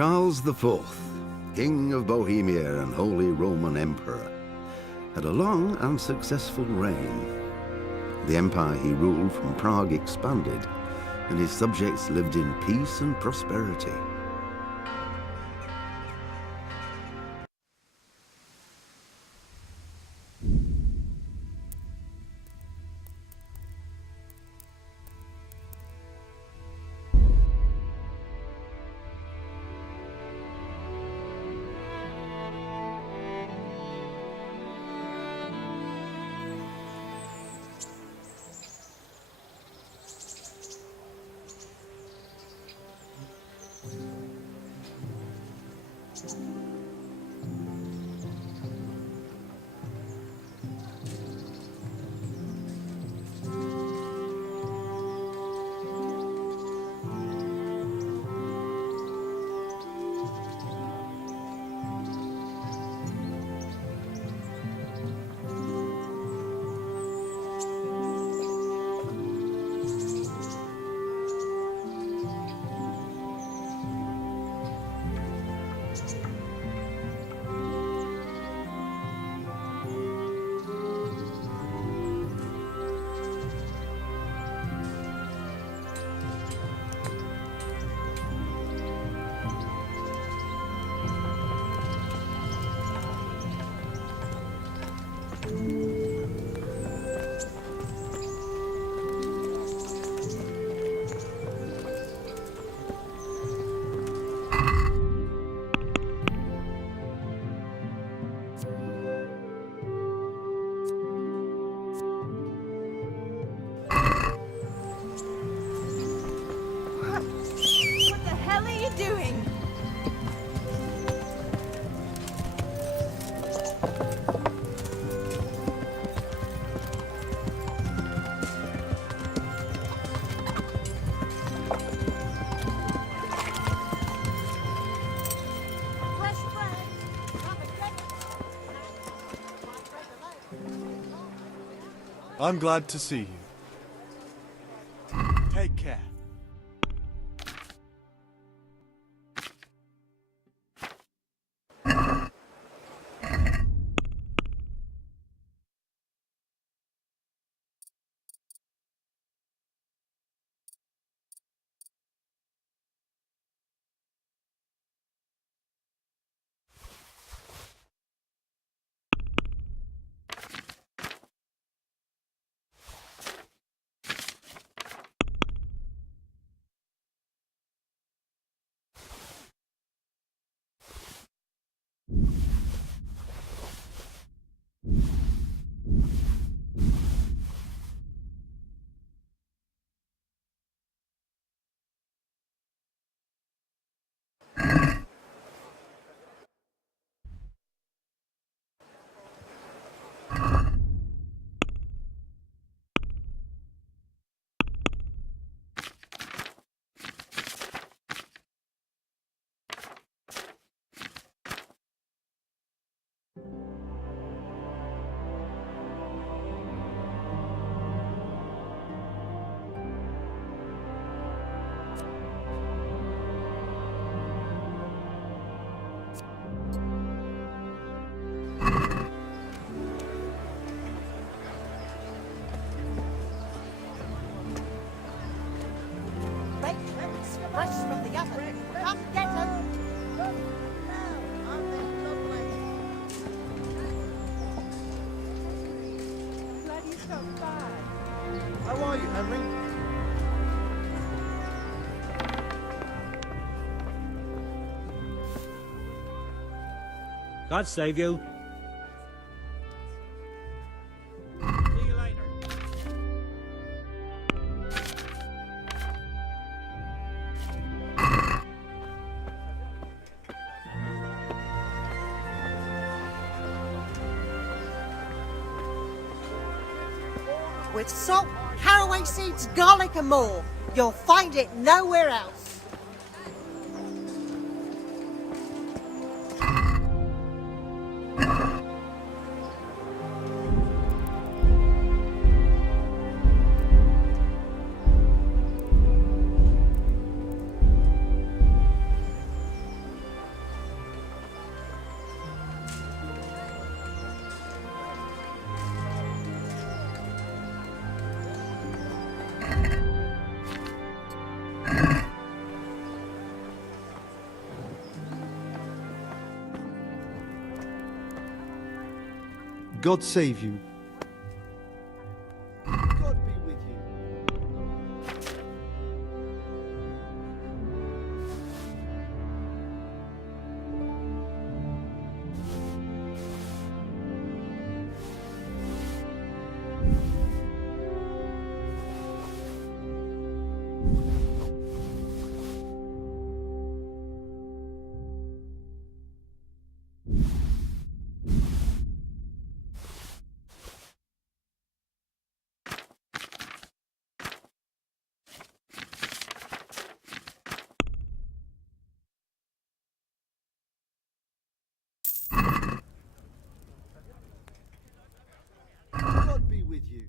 Charles IV, King of Bohemia and Holy Roman Emperor, had a long and successful reign. The empire he ruled from Prague expanded, and his subjects lived in peace and prosperity. I'm glad to see you. Take care. How are you, Henry? God save you. See you later. With salt, caraway seeds, garlic and more. You'll find it nowhere else. God save you. God be with you. God be with you.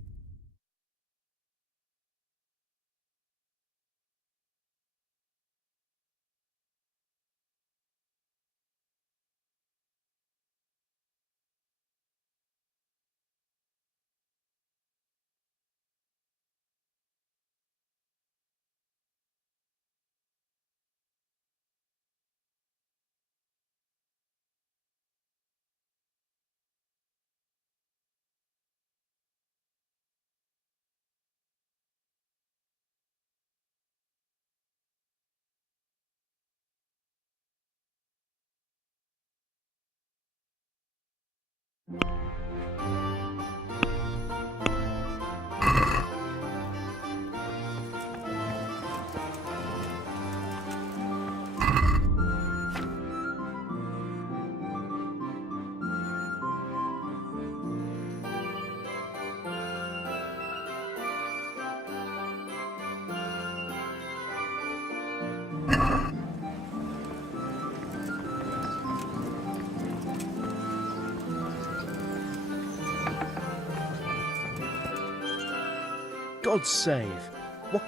God save. What?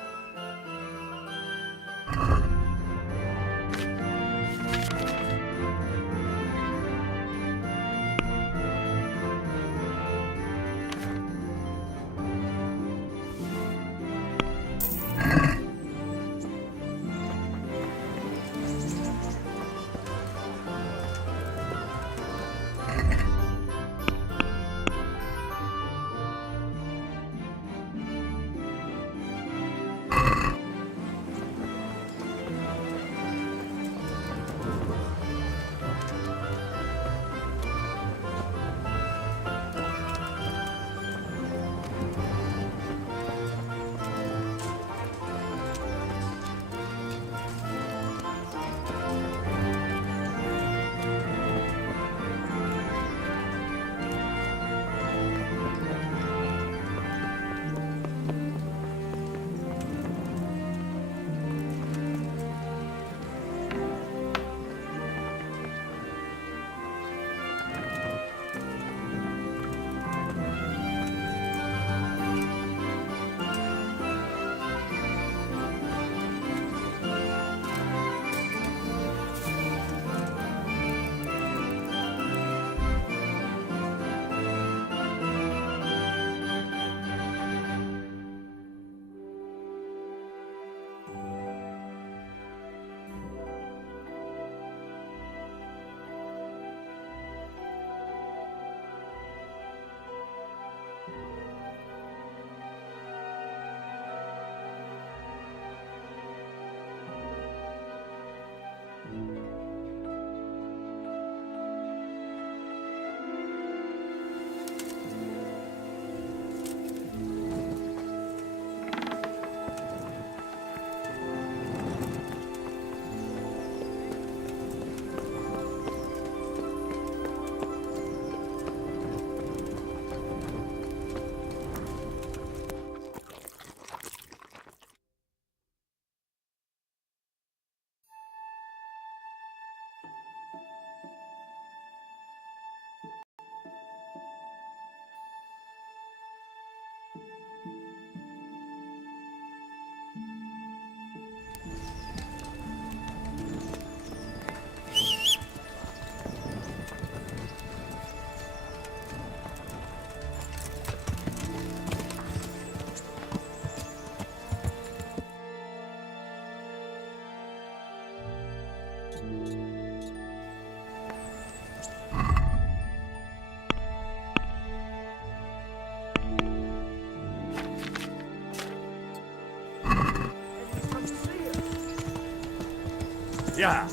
Yeah.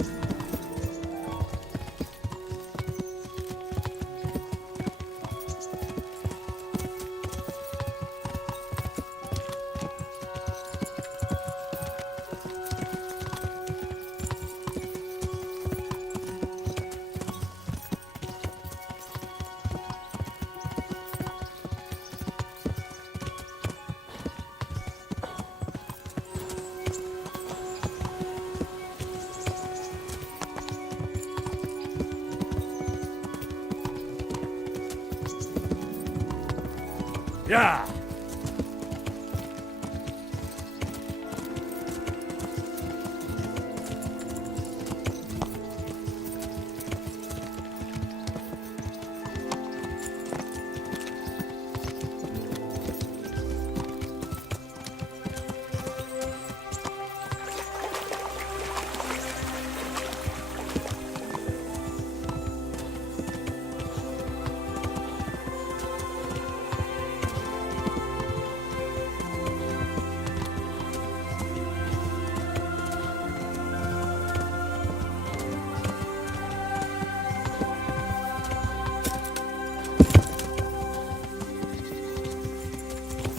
Yeah.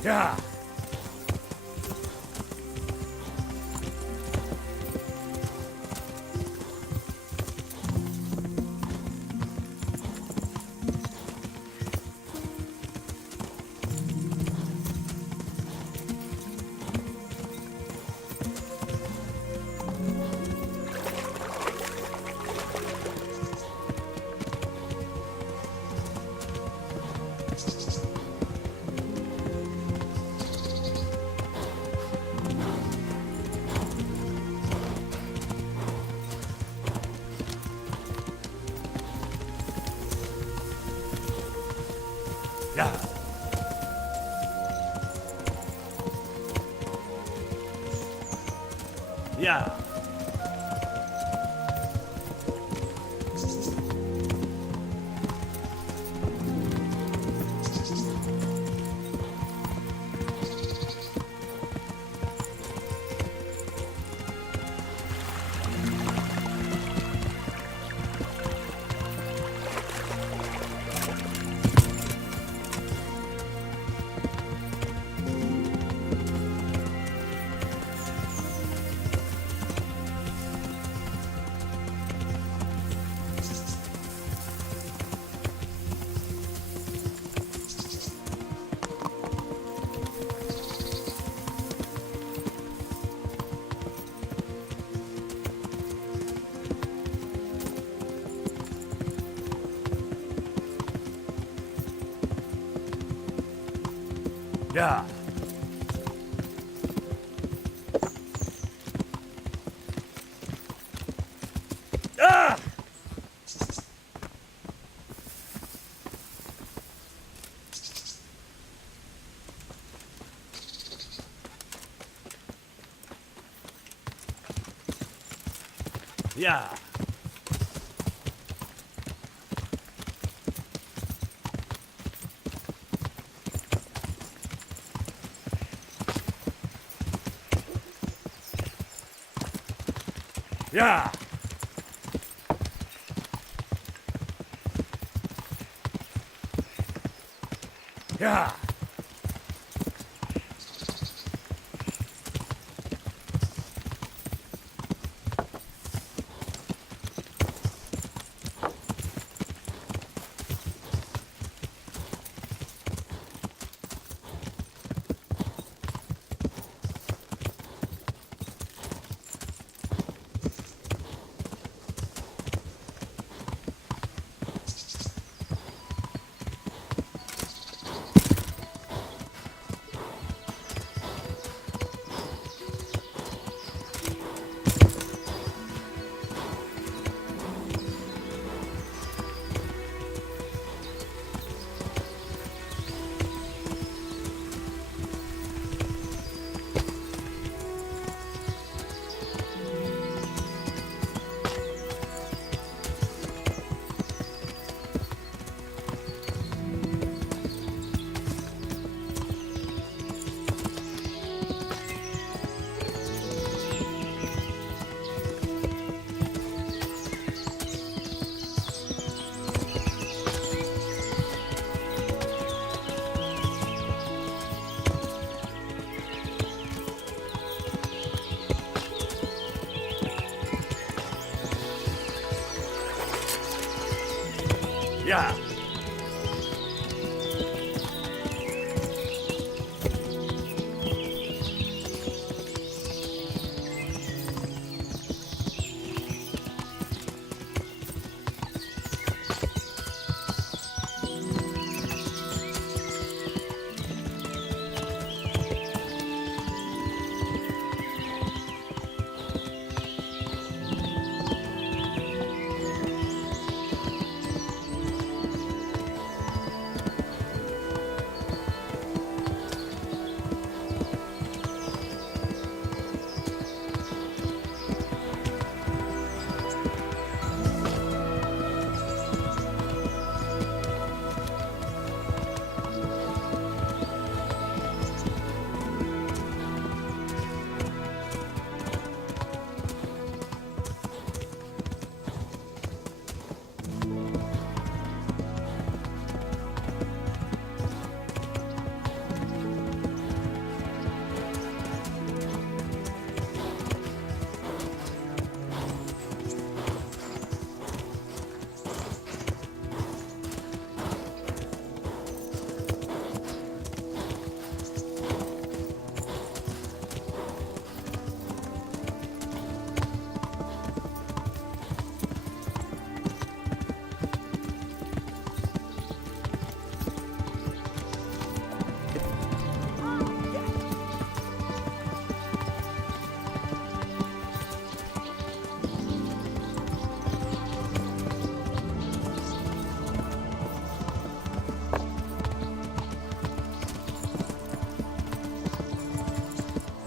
Yeah. Yeah. Yeah. Yeah. Ah! Yeah. Yeah. Yeah. Yeah.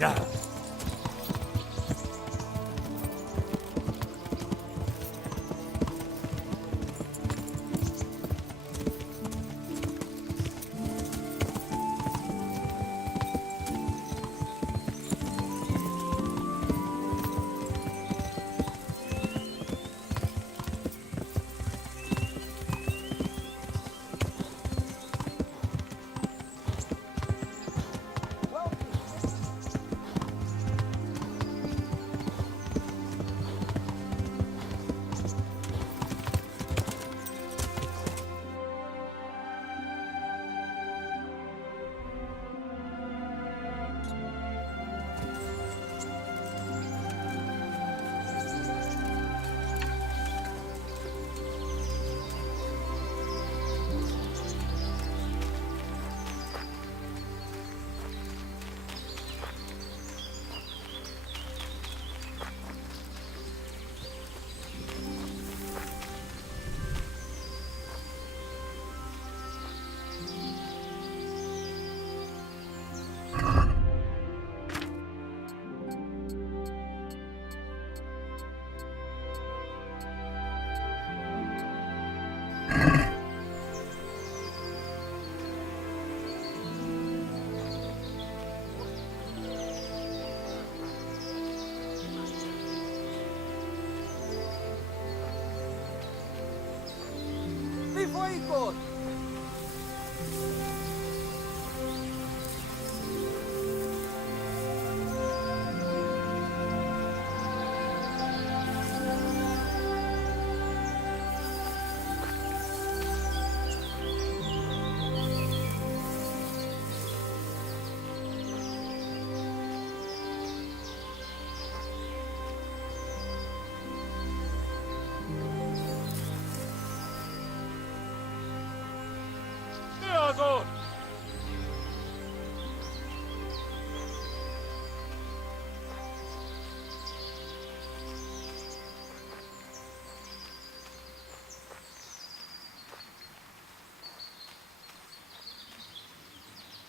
Yeah. Mi folyik ott? Mi az ott?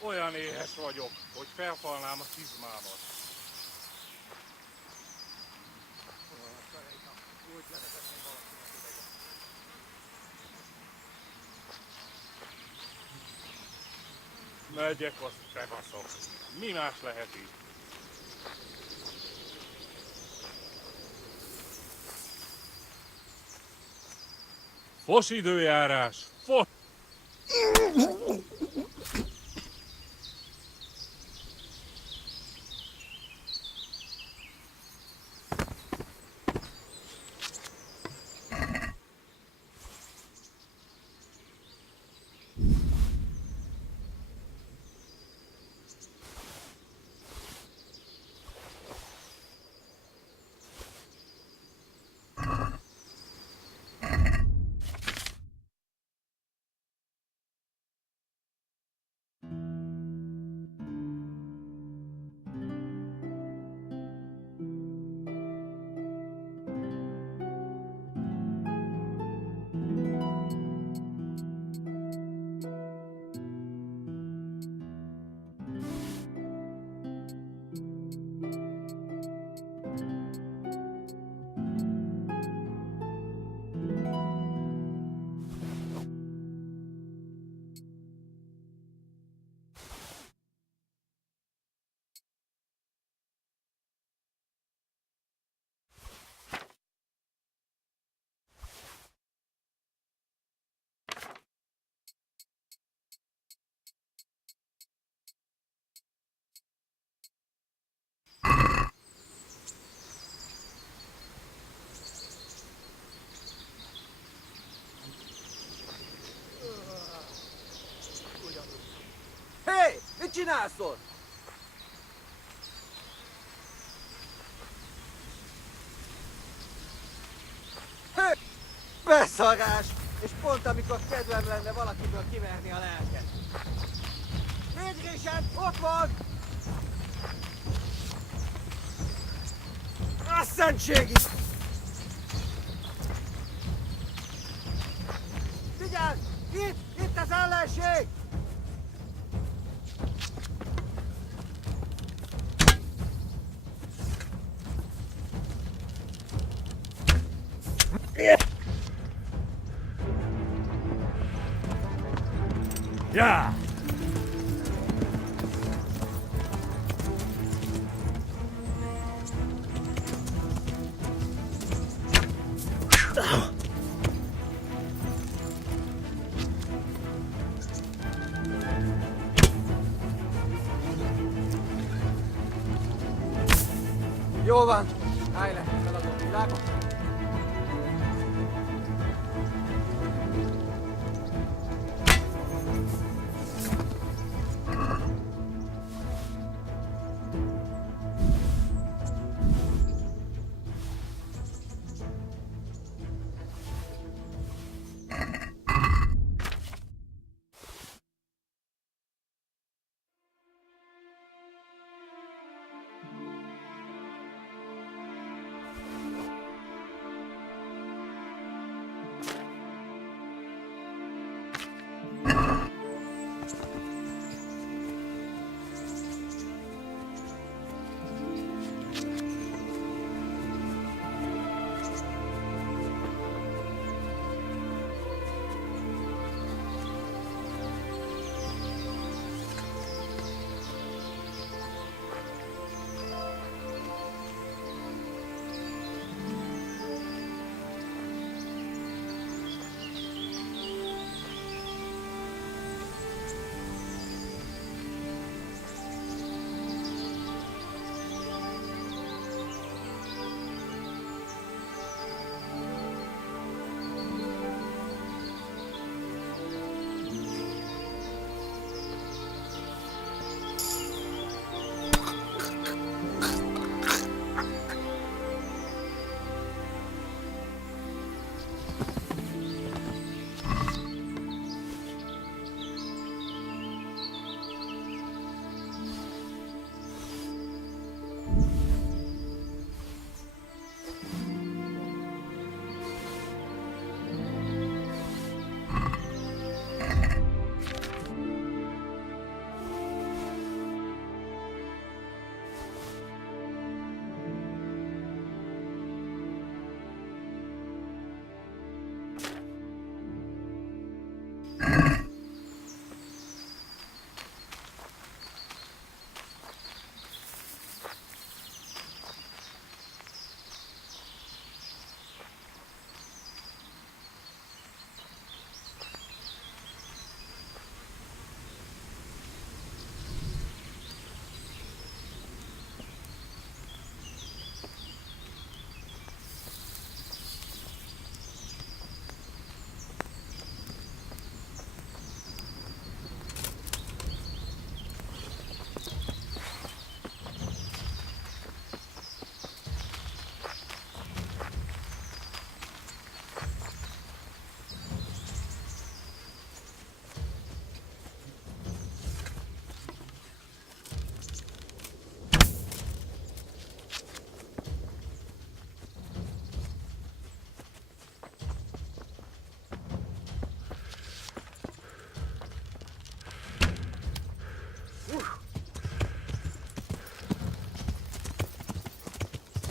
Olyan éhes vagyok, hogy felfalnám a csizmámat. Megyek a febaszok. Mi más lehet itt? Fos időjárás! Fos! csinálsz ott? Hő! Beszarás! És pont amikor kedvem lenne valakiből kiverni a lelket. Védrésed, ott van! A szentség is! Vigyázz! Itt az ellenség! Ja! Jó van! Állj le, feladom, világos?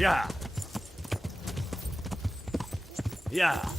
Ja! Ja!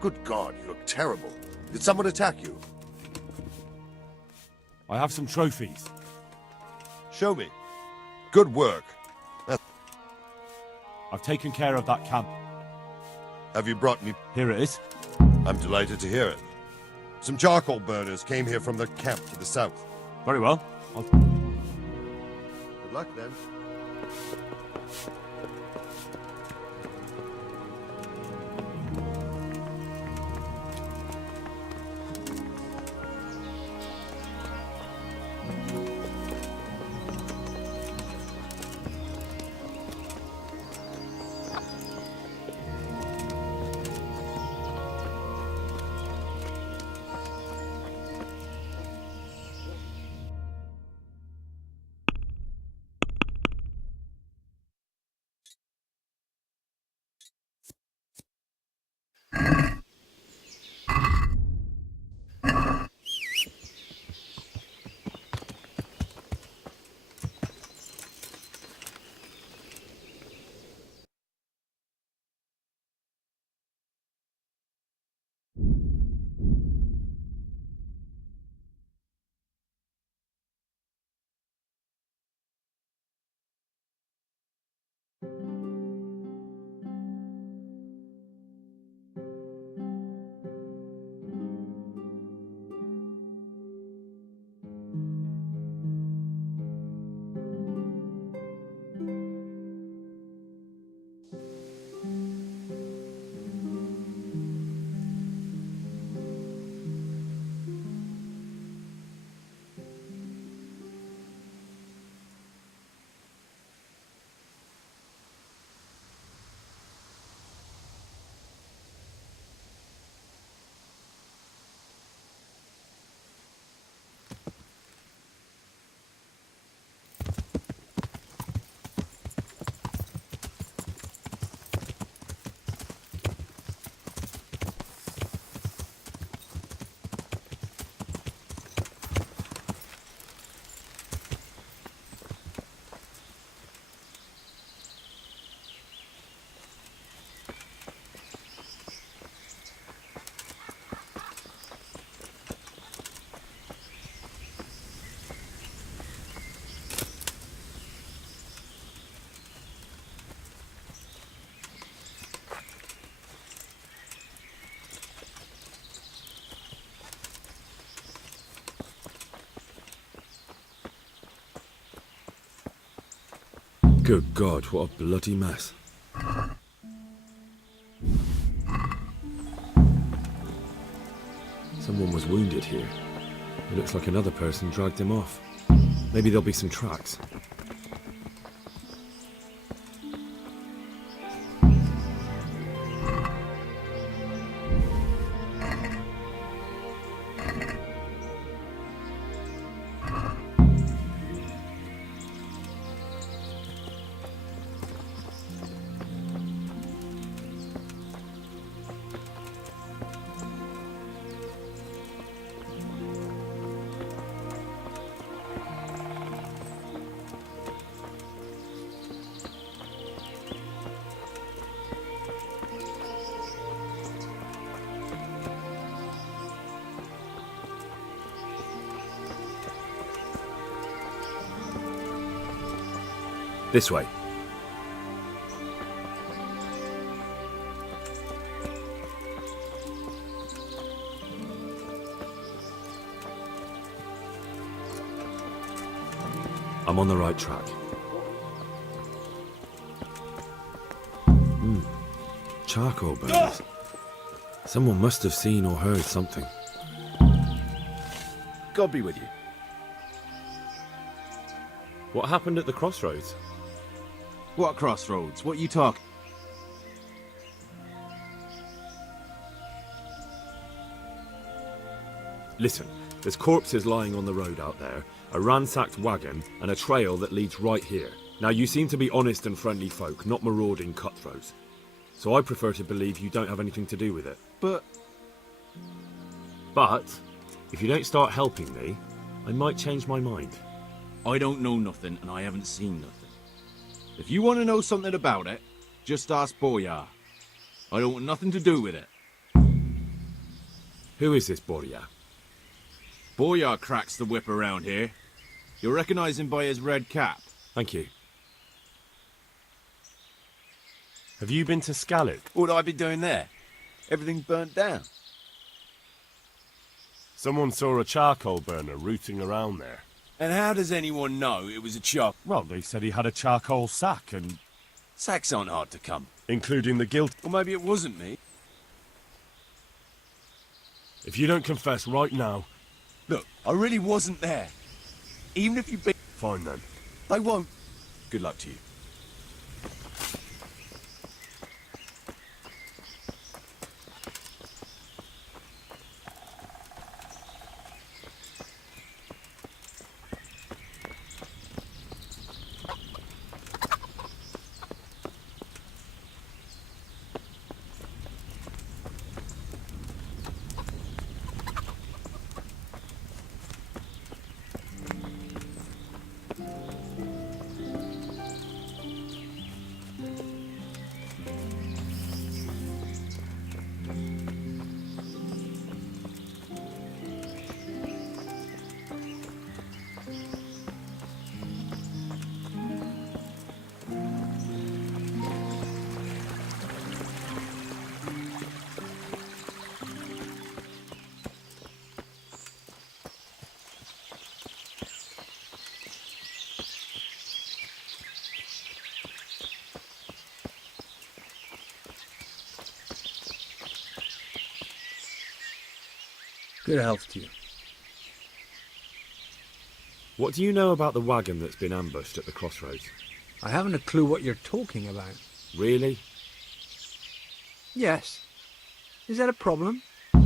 Good God, you look terrible. Did someone attack you? I have some trophies. Show me. Good work. I've taken care of that camp. Have you brought me... Here it is. I'm delighted to hear it. Some charcoal burners came here from the camp to the south. Very well. Good luck, then. Good God, what a bloody mess. Someone was wounded here. It looks like another person dragged him off. Maybe there'll be some tracks. This way. I'm on the right track. Charcoal burners. Someone must have seen or heard something. God be with you. What happened at the crossroads? What crossroads? What you talking? Listen, there's corpses lying on the road out there, a ransacked wagon, and a trail that leads right here. Now, you seem to be honest and friendly folk, not marauding cutthroats. So I prefer to believe you don't have anything to do with it. But if you don't start helping me, I might change my mind. I don't know nothing and I haven't seen nothing. If you want to know something about it, just ask Boyar. I don't want nothing to do with it. Who is this Borja? Boyar cracks the whip around here. You'll recognize him by his red cap. Thank you. Have you been to Scalit? What would I be doing there? Everything's burnt down. Someone saw a charcoal burner rooting around there. And how does anyone know it was a chop? Well, they said he had a charcoal sack and... Sacks aren't hard to come. including the guilt. Or maybe it wasn't me. If you don't confess right now... Look, I really wasn't there. Even if you be... Fine then. They won't. Good luck to you. Good health to you. What do you know about the wagon that's been ambushed at the crossroads? I haven't a clue what you're talking about. Really? Yes. Is that a problem? Do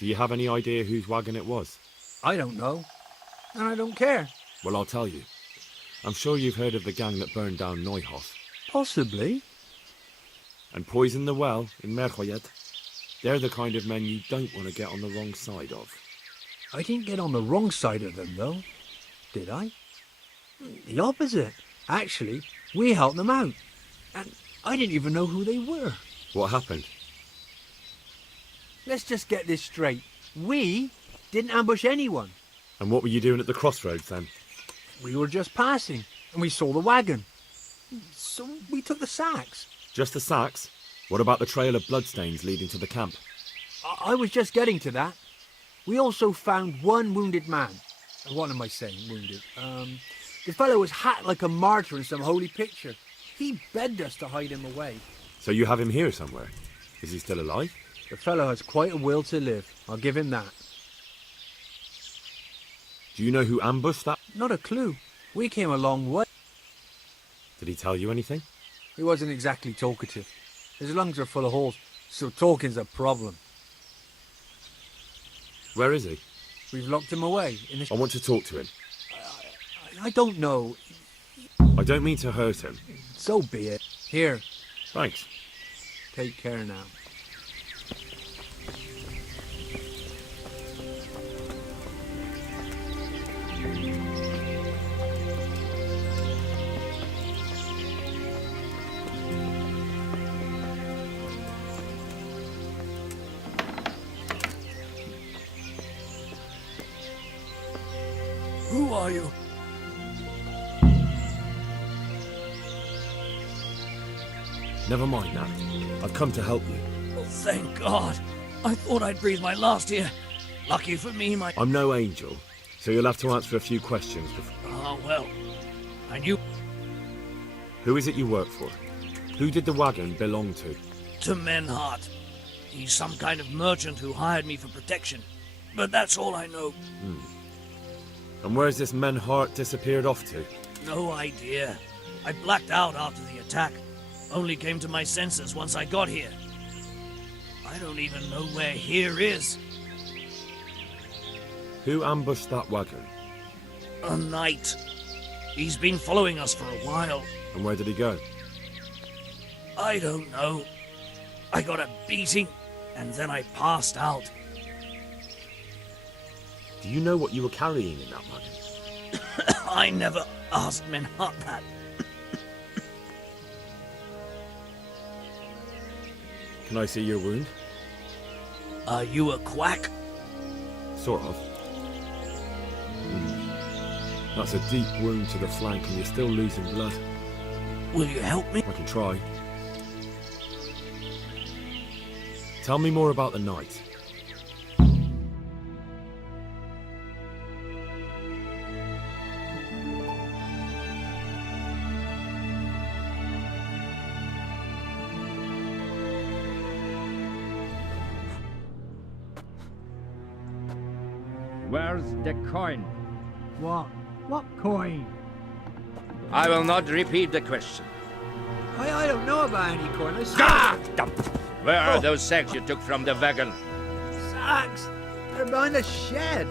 you have any idea whose wagon it was? I don't know. And I don't care. Well, I'll tell you. I'm sure you've heard of the gang that burned down Neuhof Possibly. and poisoned the well in Merhoyed. They're the kind of men you don't want to get on the wrong side of. I didn't get on the wrong side of them, though. Did I? The opposite. Actually, we helped them out. And I didn't even know who they were. What happened? Let's just get this straight. We didn't ambush anyone. And what were you doing at the crossroads then? We were just passing, and we saw the wagon. So we took the sacks. Just the sacks? What about the trail of bloodstains leading to the camp? I was just getting to that. We also found one wounded man. What am I saying, wounded? The fellow was hacked like a martyr in some holy picture. He begged us to hide him away. So you have him here somewhere? Is he still alive? The fellow has quite a will to live. I'll give him that. Do you know who ambushed that? Not a clue. We came a long way. Did he tell you anything? He wasn't exactly talkative. His lungs are full of holes, so talking's a problem. Where is he? We've locked him away in I the... want to talk to him. I don't know. I don't mean to hurt him. So be it. Here, Thanks. take care now. Who are you? Never mind that. I've come to help you. Oh, thank God. I thought I'd breathe my last here. Lucky for me, my... I'm no angel, so you'll have to answer a few questions before... Ah, well. I knew... Who is it you work for? Who did the wagon belong to? To Menhart. He's some kind of merchant who hired me for protection. But that's all I know. And where's this Menhart disappeared off to? No idea. I blacked out after the attack. Only came to my senses once I got here. I don't even know where here is. Who ambushed that wagon? A knight. He's been following us for a while. And where did he go? I don't know. I got a beating, and then I passed out. Do you know what you were carrying in that wagon? I never asked Menhart that. Can I see your wound? Are you a quack? Sort of. That's a deep wound to the flank and you're still losing blood. Will you help me? I can try. Tell me more about the night. Where's the coin? What? What coin? I will not repeat the question. I don't know about any coin. I Ah! Where are those sacks you took from the wagon? Sacks! They're behind the shed.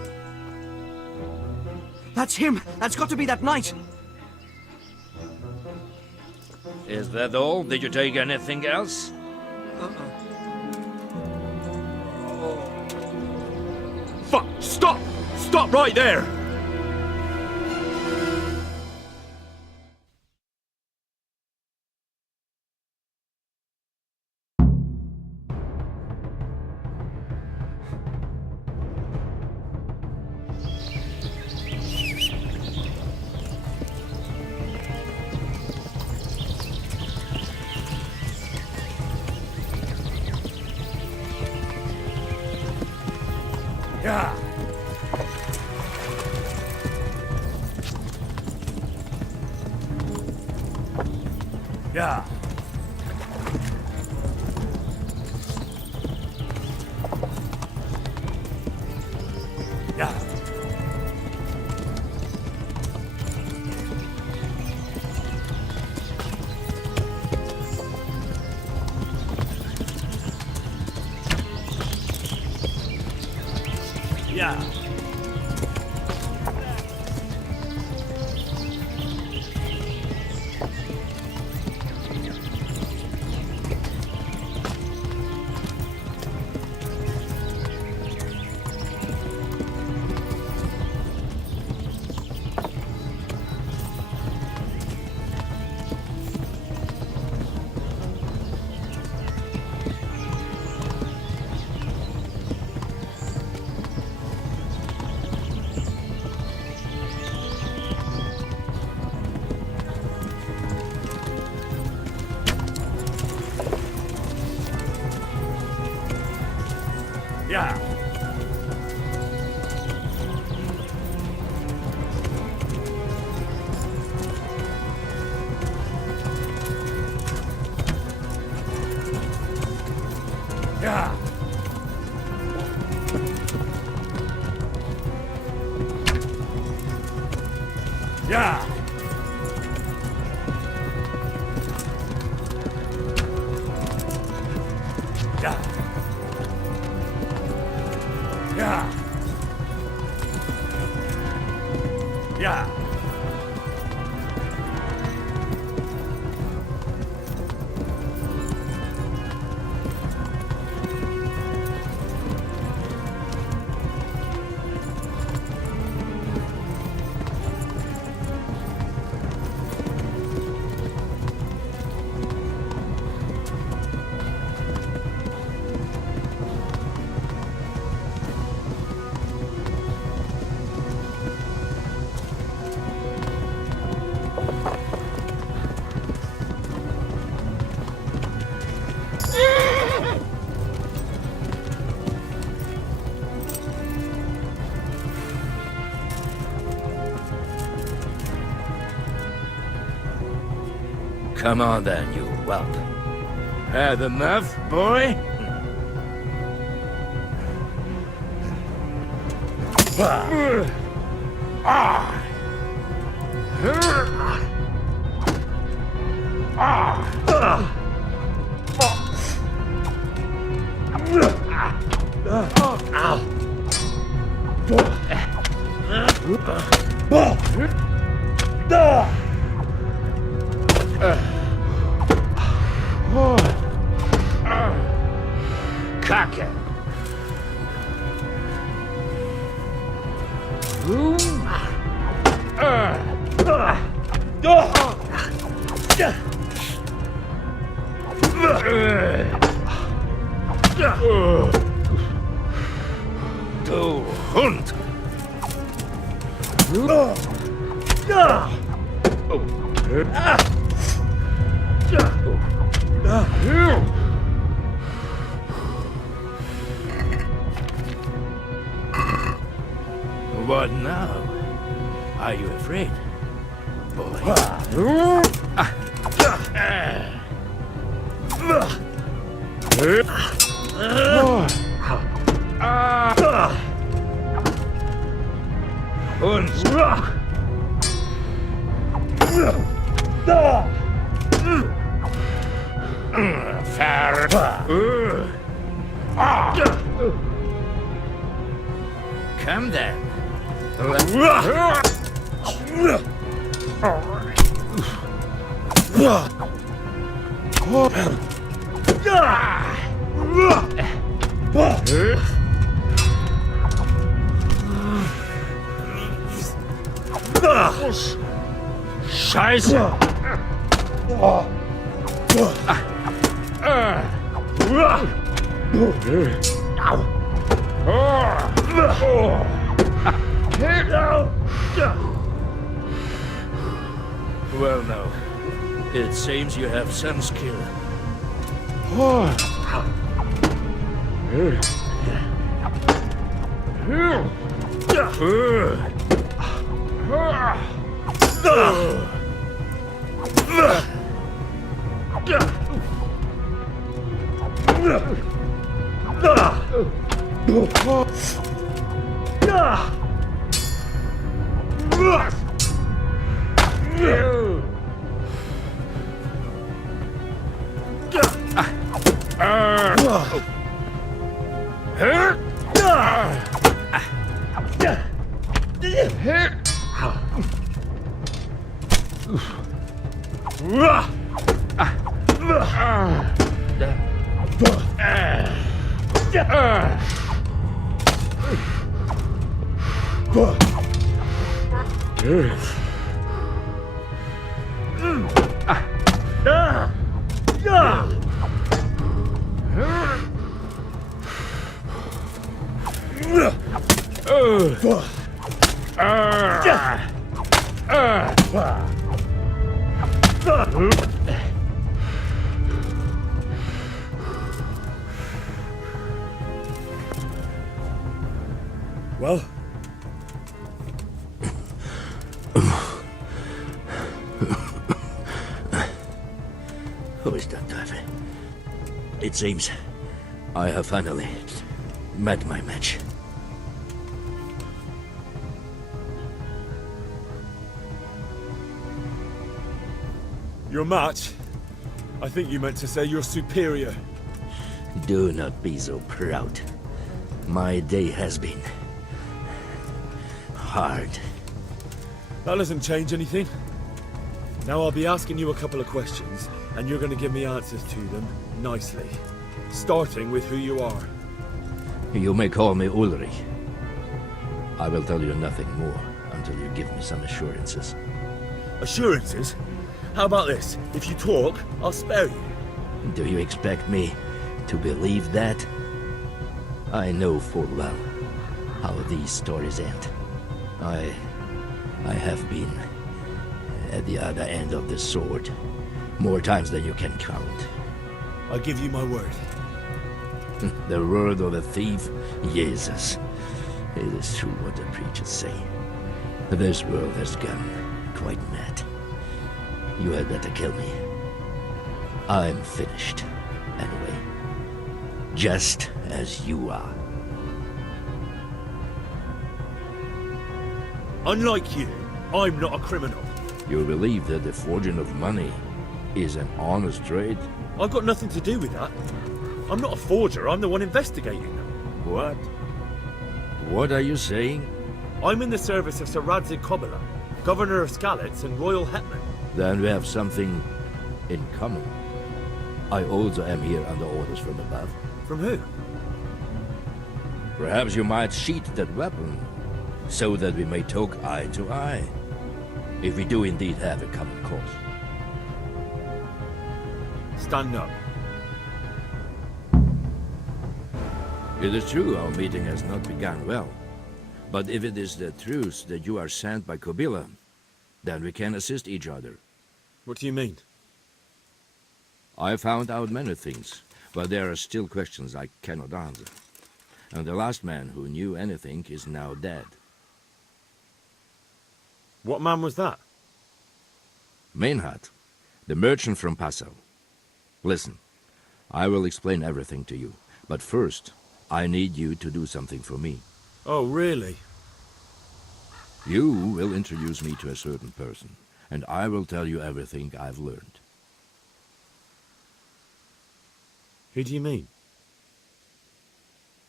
That's him! That's got to be that knight! Is that all? Did you take anything else? Fuck! Stop! Stop right there! Yeah! Yeah! Yeah! Yeah! Yeah! Yeah! Yeah! Yeah! Yeah! Yeah! Come on then, you whelp. Had enough, boy? Cock it. Du Hund! What now? Are you afraid, boy? Come then. Scheiße! Well, now, it seems you have some skill. Well? Who is that diver? It seems I have finally met my match. Your match? I think you meant to say your superior. Do not be so proud. My day has been hard. That doesn't change anything. Now I'll be asking you a couple of questions, and you're going to give me answers to them nicely. Starting with who you are. You may call me Ulrich. I will tell you nothing more until you give me some assurances. Assurances? How about this? If you talk, I'll spare you. Do you expect me to believe that? I know full well how these stories end. I have been at the other end of the sword more times than you can count. I give you my word. The word of a thief? Jesus. It is true what the preachers say. This world has gone quite mad. You had better kill me. I'm finished, anyway. Just as you are. Unlike you, I'm not a criminal. You believe that the forging of money is an honest trade? I've got nothing to do with that. I'm not a forger, I'm the one investigating them. What? What are you saying? I'm in the service of Sir Radzig Kobyla, Governor of Skalitz and Royal Hetman. Then we have something in common. I also am here under orders from above. From who? Perhaps you might sheath that weapon, so that we may talk eye to eye. If we do indeed have a common cause. Stand up. It is true our meeting has not begun well. But if it is the truth that you are sent by Kobila, then we can assist each other. What do you mean? I found out many things, but there are still questions I cannot answer. And the last man who knew anything is now dead. What man was that? Meinhard, the merchant from Passau. Listen, I will explain everything to you, but first, I need you to do something for me. Oh, really? You will introduce me to a certain person, and I will tell you everything I've learned. Who do you mean?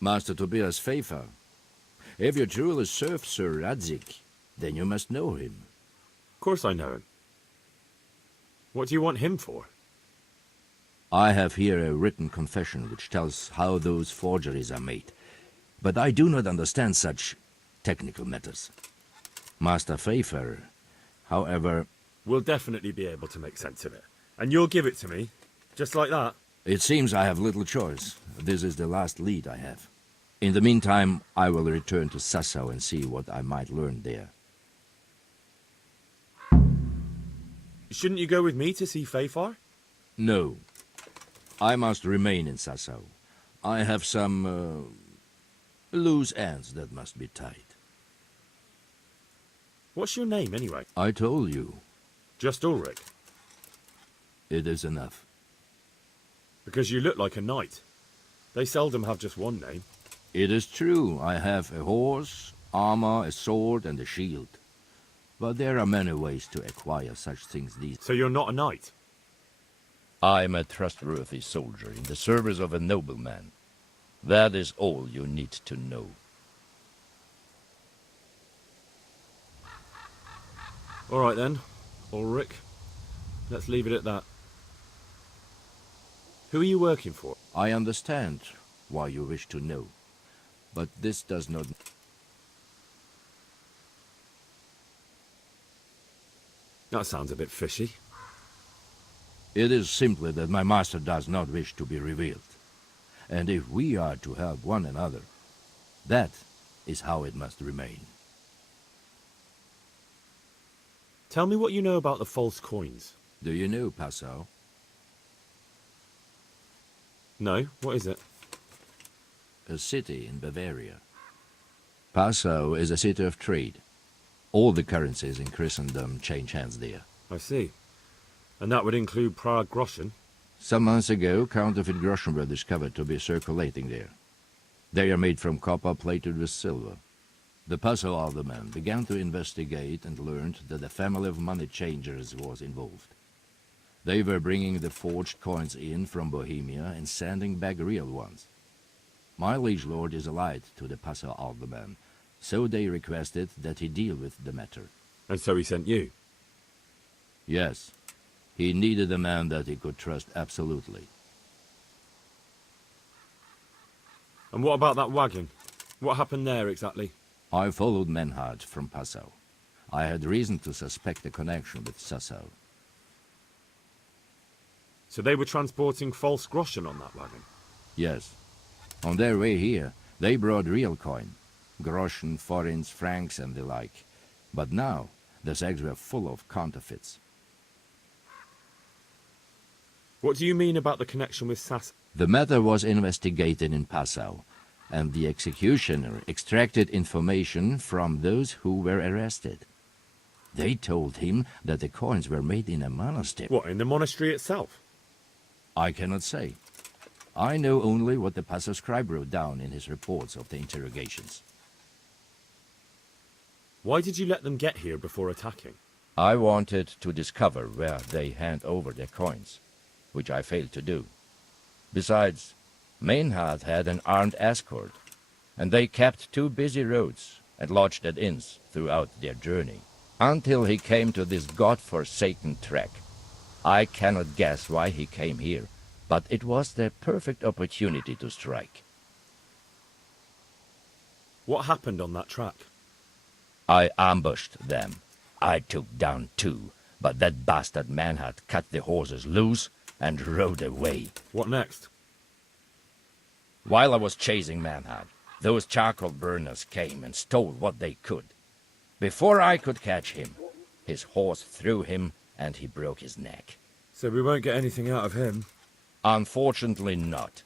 Master Tobias Pfeiffer. If you truly serve Sir Radzik, then you must know him. Of course I know him. What do you want him for? I have here a written confession which tells how those forgeries are made, but I do not understand such technical matters. Master Pfeiffer, however... We'll definitely be able to make sense of it. And you'll give it to me, just like that? It seems I have little choice. This is the last lead I have. In the meantime, I will return to Sassau and see what I might learn there. Shouldn't you go with me to see Pfeiffer? No. I must remain in Sassau. I have some, loose ends that must be tied. What's your name, anyway? I told you. Just Ulrich? It is enough. Because you look like a knight. They seldom have just one name. It is true, I have a horse, armor, a sword, and a shield. But there are many ways to acquire such things these days. So you're not a knight? I am a trustworthy soldier in the service of a nobleman. That is all you need to know. All right then, Ulrich. Let's leave it at that. Who are you working for? I understand why you wish to know, but this does not... That sounds a bit fishy. It is simply that my master does not wish to be revealed. And if we are to help one another, that is how it must remain. Tell me what you know about the false coins. Do you know Passau? No, what is it? A city in Bavaria. Passau is a city of trade. All the currencies in Christendom change hands there. I see. And that would include Prague groschen? Some months ago, counterfeit groschen were discovered to be circulating there. They are made from copper plated with silver. The Passau alderman began to investigate and learned that a family of money changers was involved. They were bringing the forged coins in from Bohemia and sending back real ones. My liege lord is allied to the Passau alderman, so they requested that he deal with the matter. And so he sent you? Yes. He needed a man that he could trust absolutely. And what about that wagon? What happened there exactly? I followed Meinhard from Passau. I had reason to suspect a connection with Sassau. So they were transporting false groschen on that wagon? Yes. On their way here, they brought real coin. Groschen, forints, francs, and the like. But now, the sacks were full of counterfeits. What do you mean about the connection with Sass? The matter was investigated in Passau, and the executioner extracted information from those who were arrested. They told him that the coins were made in a monastery. What, in the monastery itself? I cannot say. I know only what the Passau scribe wrote down in his reports of the interrogations. Why did you let them get here before attacking? I wanted to discover where they hand over their coins, which I failed to do. Besides, Meinhard had an armed escort, and they kept 2 busy roads and lodged at inns throughout their journey, until he came to this god-forsaken track. I cannot guess why he came here, but it was the perfect opportunity to strike. What happened on that track? I ambushed them. I took down 2, but that bastard Meinhard cut the horses loose and rode away. What next? While I was chasing Manhide, those charcoal burners came and stole what they could. Before I could catch him, his horse threw him and he broke his neck. So we won't get anything out of him? Unfortunately not.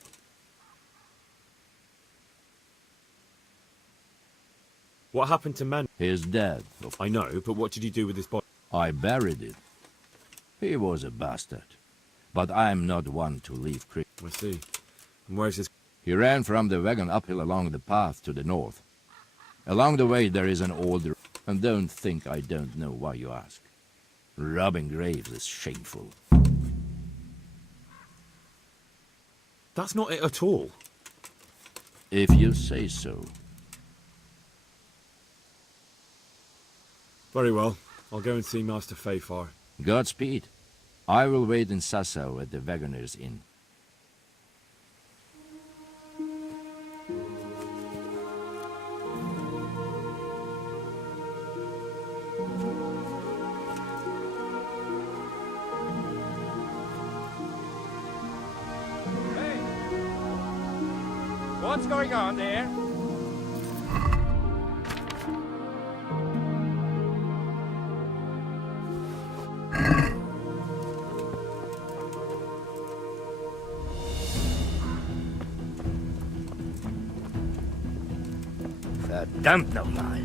What happened to Man? He's dead. I know, but what did you do with his body? I buried it. He was a bastard. But I'm not one to leave Creek. I see. And where's his... He ran from the wagon uphill along the path to the north. Along the way there is an old... And don't think I don't know why you ask. Robbing graves is shameful. That's not it at all. If you say so. Very well. I'll go and see Master Fayfar. Godspeed. I will wait in Sasau at the Wagoner's Inn. Hey! What's going on there? Verdammt nochmal.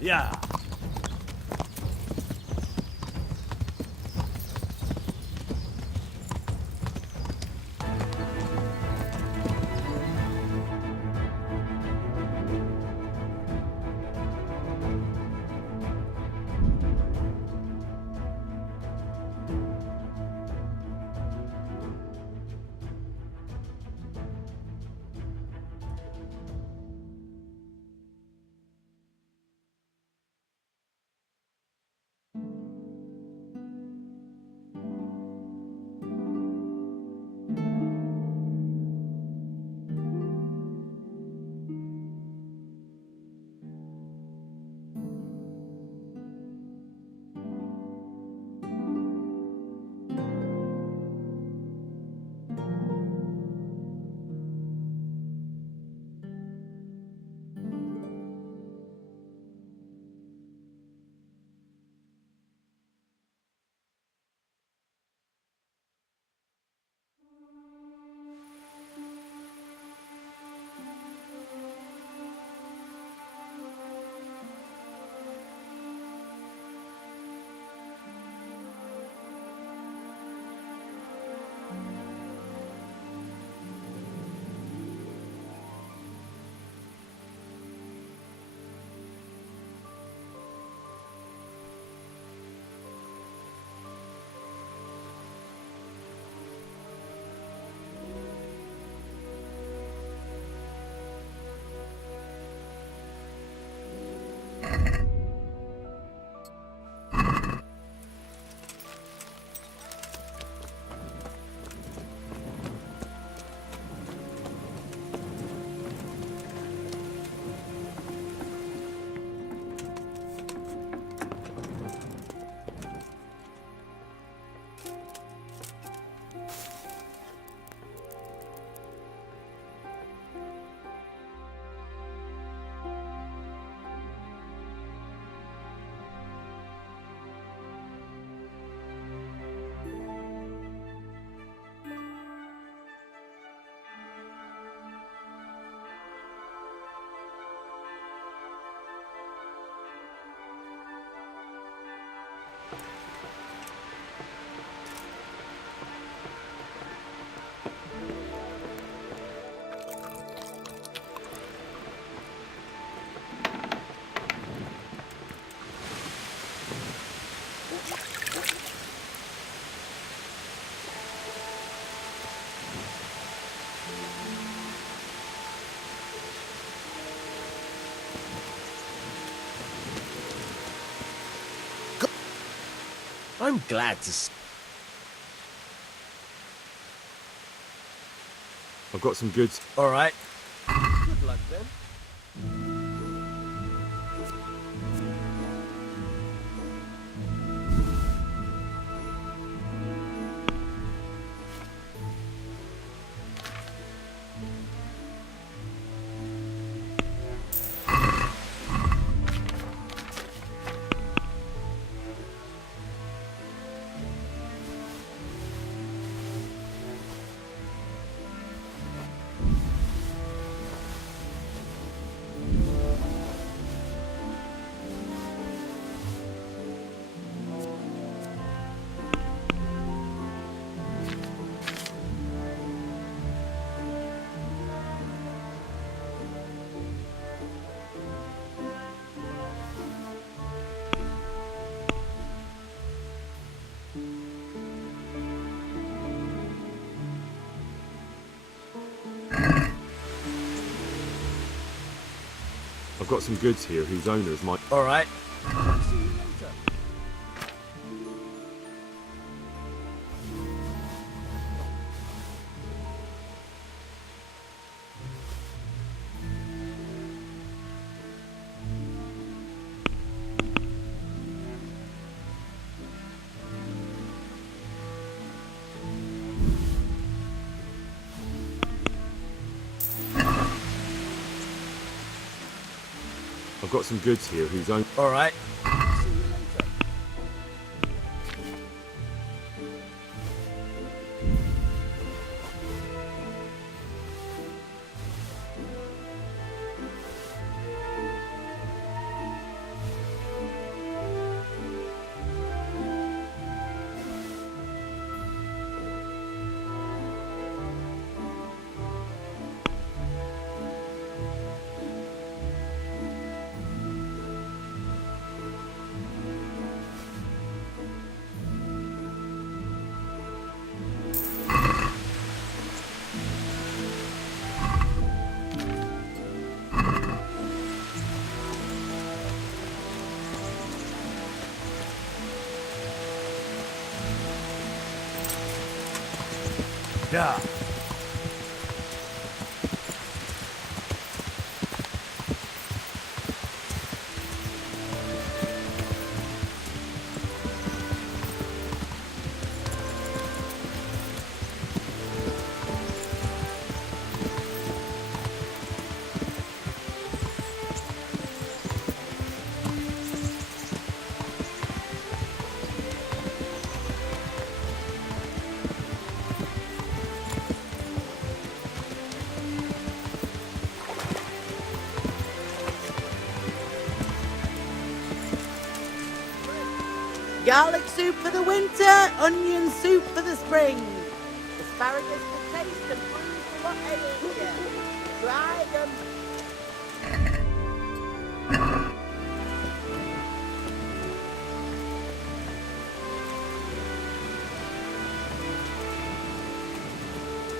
Yeah. I'm glad to see. I've got some goods. All right. Good luck then. I've got some goods here whose owners might... All right. I've got some goods here whose own... All right. Yeah. Garlic soup for the winter, onion soup for the spring. Asparagus for taste and fruit for what ails you. Try them.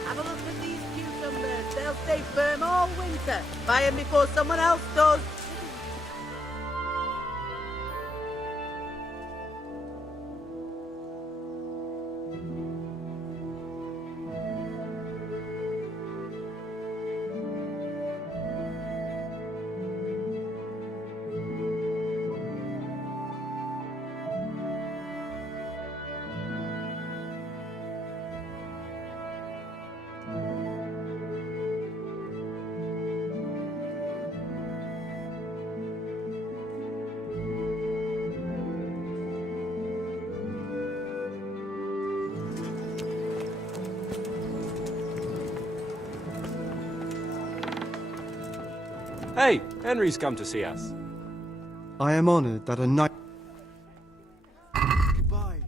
Have a look at these cucumbers. They'll stay firm all winter. Buy them before someone else does. Hey, Henry's come to see us. I am honored that a knight... Goodbye.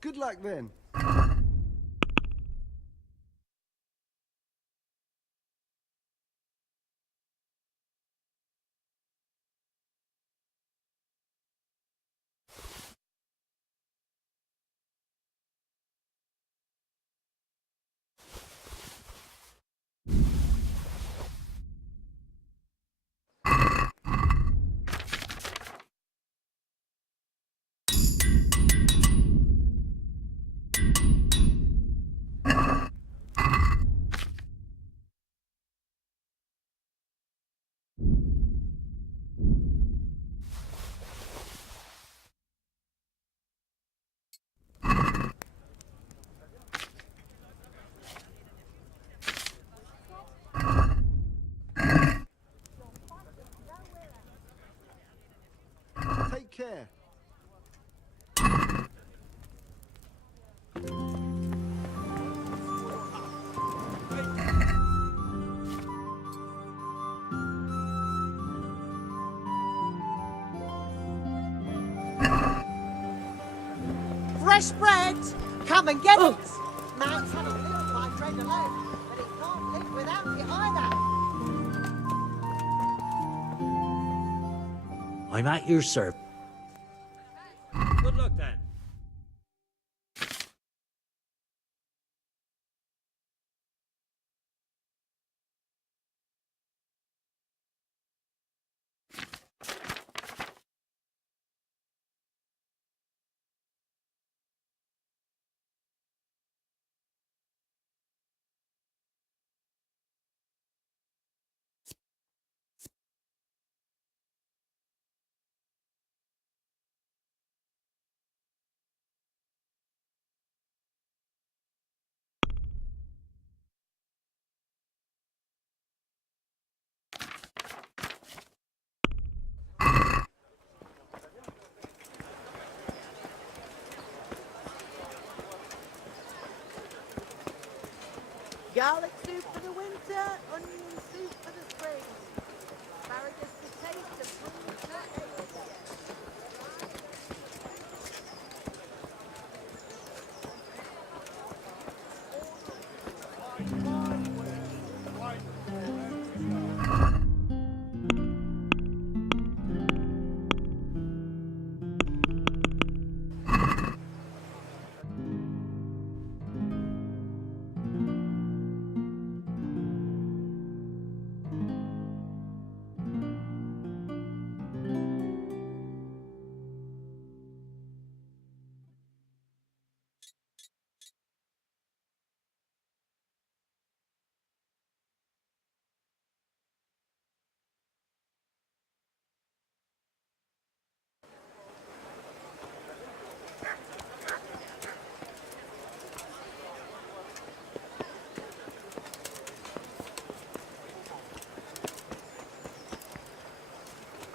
Good luck then. Take care. Fresh bread! Come and get it! Man's had a live by bread alone, but he can't live without it either. I'm at your service. Good luck then. Garlic soup for the winter, onion soup for the spring. Asparagus to taste and prune to age.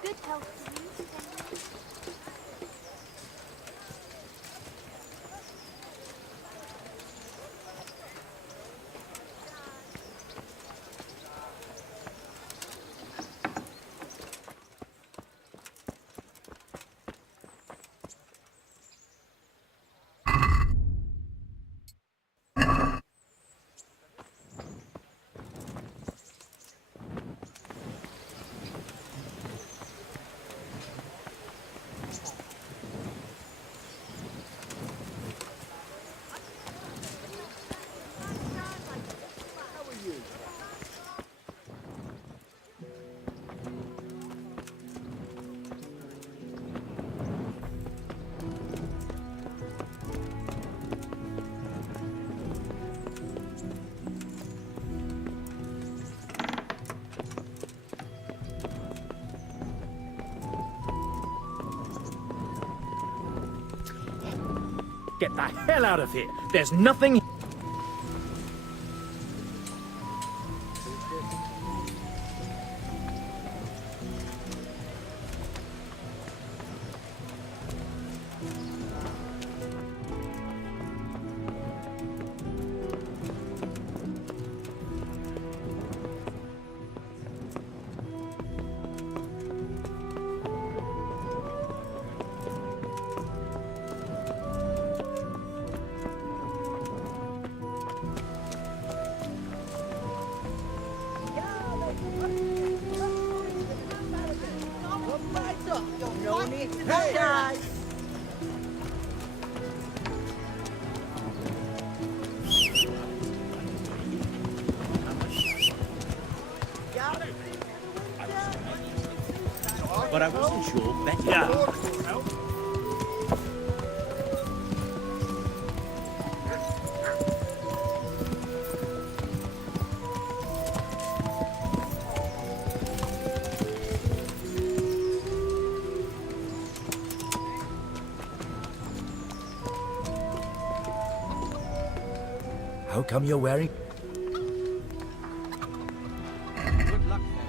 Good health to you. Get the hell out of here. There's nothing... but I wasn't sure. Bet you are. How come you're wearing... Good luck, then.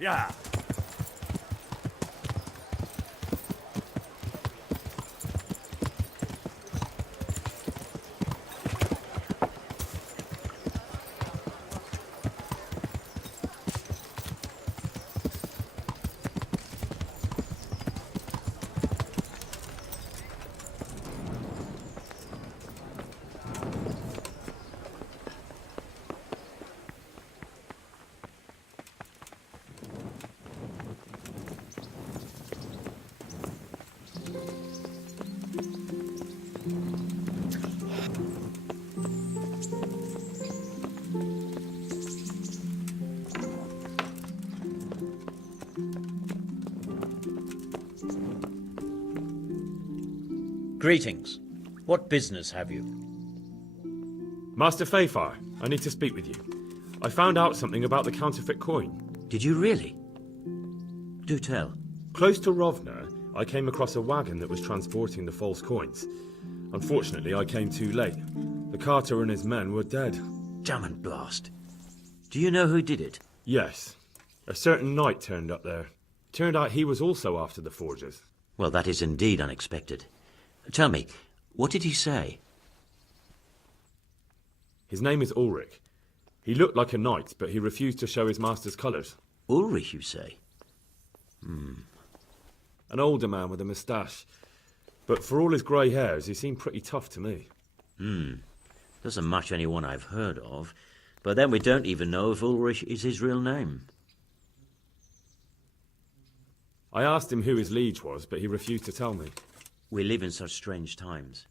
Yeah. Greetings. What business have you? Master Fayfar, I need to speak with you. I found out something about the counterfeit coin. Did you really? Do tell. Close to Rovna, I came across a wagon that was transporting the false coins. Unfortunately, I came too late. The carter and his men were dead. Damn and blast. Do you know who did it? Yes. A certain knight turned up there. Turned out he was also after the forgers. Well, that is indeed unexpected. Tell me, what did he say? His name is Ulrich. He looked like a knight, but he refused to show his master's colours. Ulrich, you say? An older man with a moustache. But for all his grey hairs, he seemed pretty tough to me. Doesn't match anyone I've heard of. But then we don't even know if Ulrich is his real name. I asked him who his liege was, but he refused to tell me. We live in such strange times.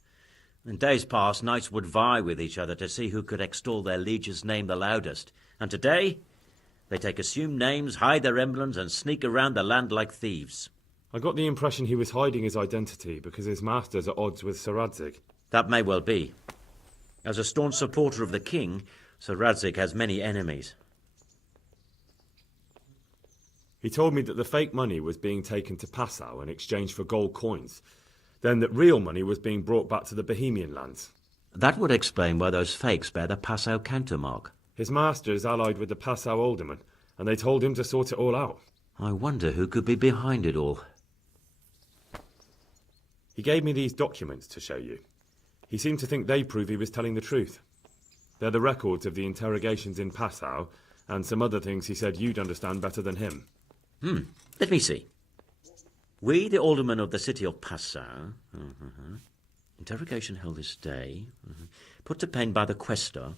In days past, knights would vie with each other to see who could extol their liege's name the loudest. And today, they take assumed names, hide their emblems, and sneak around the land like thieves. I got the impression he was hiding his identity because his master's at odds with Sir Radzig. That may well be. As a staunch supporter of the king, Sir Radzig has many enemies. He told me that the fake money was being taken to Passau in exchange for gold coins. Then that real money was being brought back to the Bohemian lands. That would explain why those fakes bear the Passau countermark. His master is allied with the Passau alderman, and they told him to sort it all out. I wonder who could be behind it all. He gave me these documents to show you. He seemed to think they prove he was telling the truth. They're the records of the interrogations in Passau, and some other things he said you'd understand better than him. Let me see. We, the aldermen of the city of Passau, interrogation held this day, put to pen by the quaestor.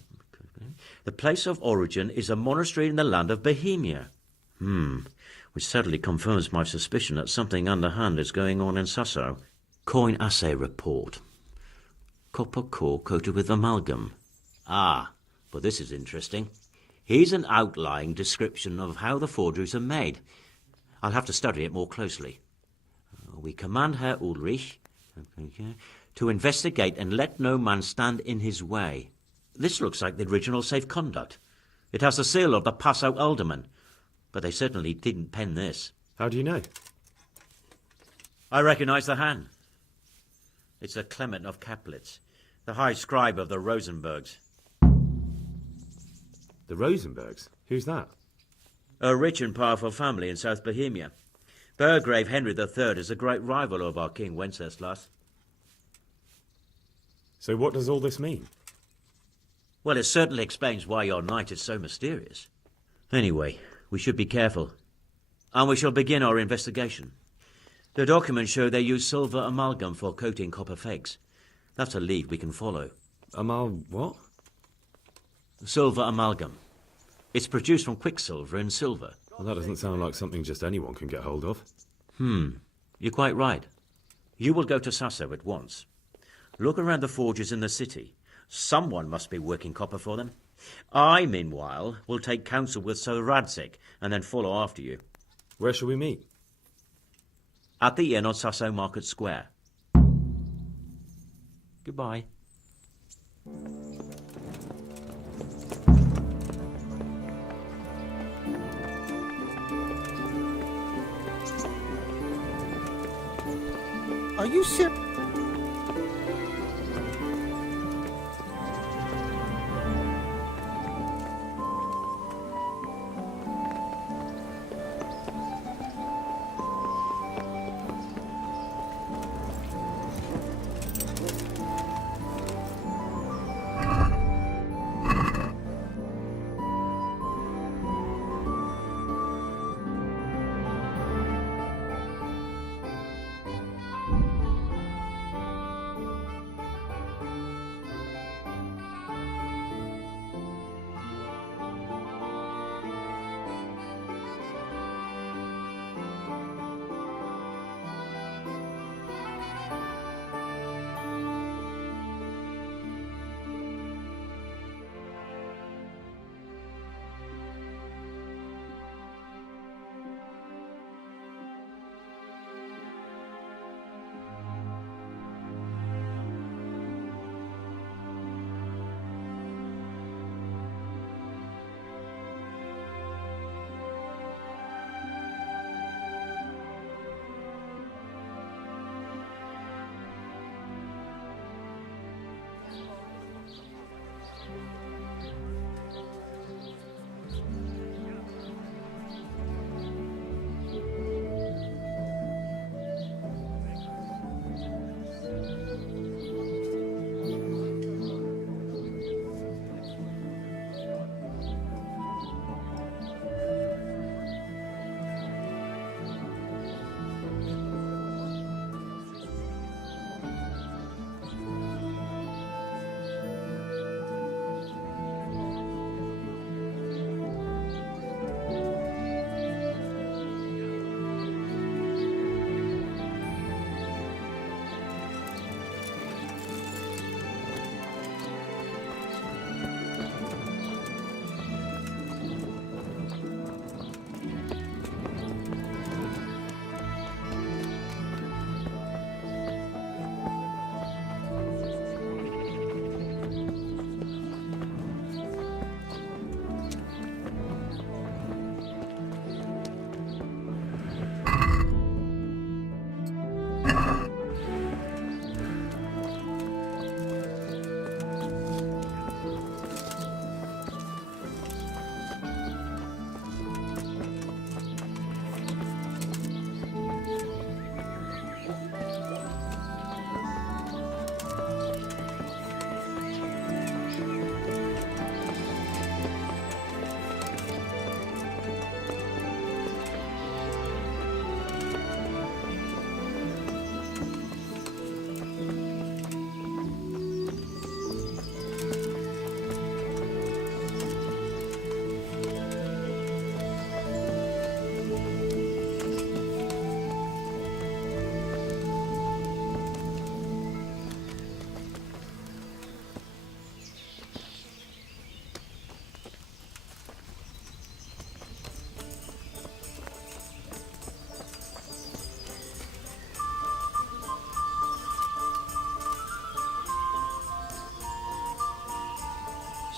The place of origin is a monastery in the land of Bohemia. Which certainly confirms my suspicion that something underhand is going on in Sasso. Coin assay report. Copper core coated with amalgam. But this is interesting. Here's an outlying description of how the forgeries are made. I'll have to study it more closely. We command Herr Ulrich to investigate and let no man stand in his way. This looks like the original safe conduct. It has the seal of the Passau alderman, but they certainly didn't pen this. How do you know? I recognize the hand. It's a Clement of Kaplitz, the high scribe of the Rosenbergs. The Rosenbergs? Who's that? A rich and powerful family in South Bohemia. Burgrave Henry III is a great rival of our King Wenceslas. So what does all this mean? Well, it certainly explains why your knight is so mysterious. Anyway, we should be careful. And we shall begin our investigation. The documents show they use silver amalgam for coating copper fakes. That's a lead we can follow. What? Silver amalgam. It's produced from quicksilver and silver. Well, that doesn't sound like something just anyone can get hold of. You're quite right. You will go to Sasso at once. Look around the forges in the city. Someone must be working copper for them. I, meanwhile, will take counsel with Sir Radzig and then follow after you. Where shall we meet? At the inn on Sasso Market Square. Goodbye. Are you serious?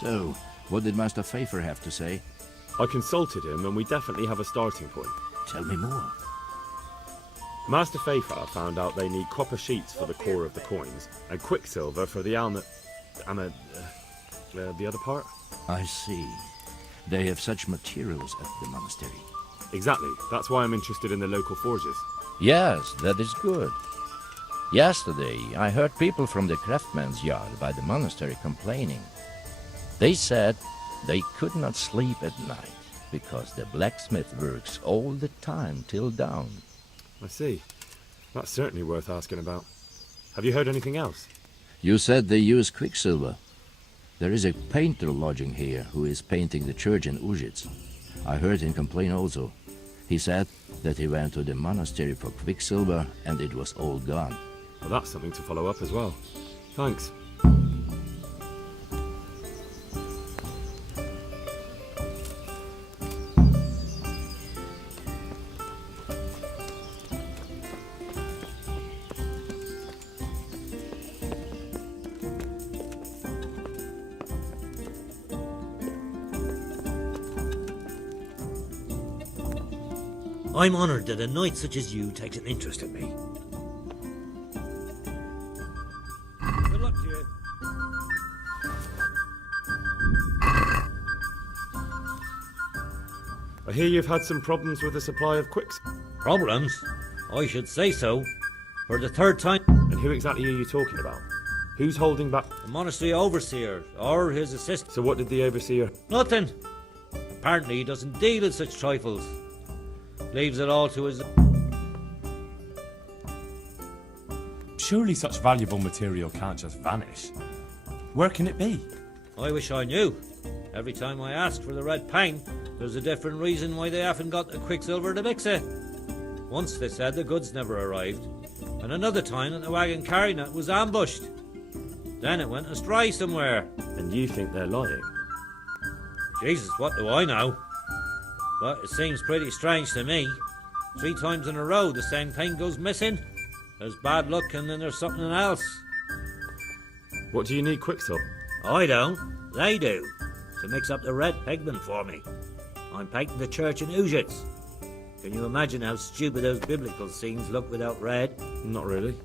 So, what did Master Pfeiffer have to say? I consulted him and we definitely have a starting point. Tell me more. Master Pfeiffer found out they need copper sheets for the core of the coins and quicksilver for the the other part? I see. They have such materials at the monastery. Exactly. That's why I'm interested in the local forges. Yes, that is good. Yesterday, I heard people from the craftsman's yard by the monastery complaining. They said they could not sleep at night because the blacksmith works all the time till dawn. I see. That's certainly worth asking about. Have you heard anything else? You said they use quicksilver. There is a painter lodging here who is painting the church in Ujits. I heard him complain also. He said that he went to the monastery for quicksilver and it was all gone. Well, that's something to follow up as well. Thanks. I'm honoured that a knight such as you takes an interest in me. Good luck to you. I hear you've had some problems with the supply of quicksilver. Problems? I should say so. For the third time. And who exactly are you talking about? Who's holding back? The monastery overseer, or his assistant. So what did the overseer... Nothing. Apparently he doesn't deal in such trifles. Leaves it all to his... Surely such valuable material can't just vanish. Where can it be? I wish I knew. Every time I ask for the red paint, there's a different reason why they haven't got the quicksilver to mix it. Once they said the goods never arrived, and another time that the wagon carrying it was ambushed. Then it went astray somewhere. And you think they're lying? Jesus, what do I know? But it seems pretty strange to me. 3 times in a row the same thing goes missing. There's bad luck and then there's something else. What do you need quicksilver? I don't. They do. To mix up the red pigment for me. I'm painting the church in Ujits. Can you imagine how stupid those biblical scenes look without red? Not really.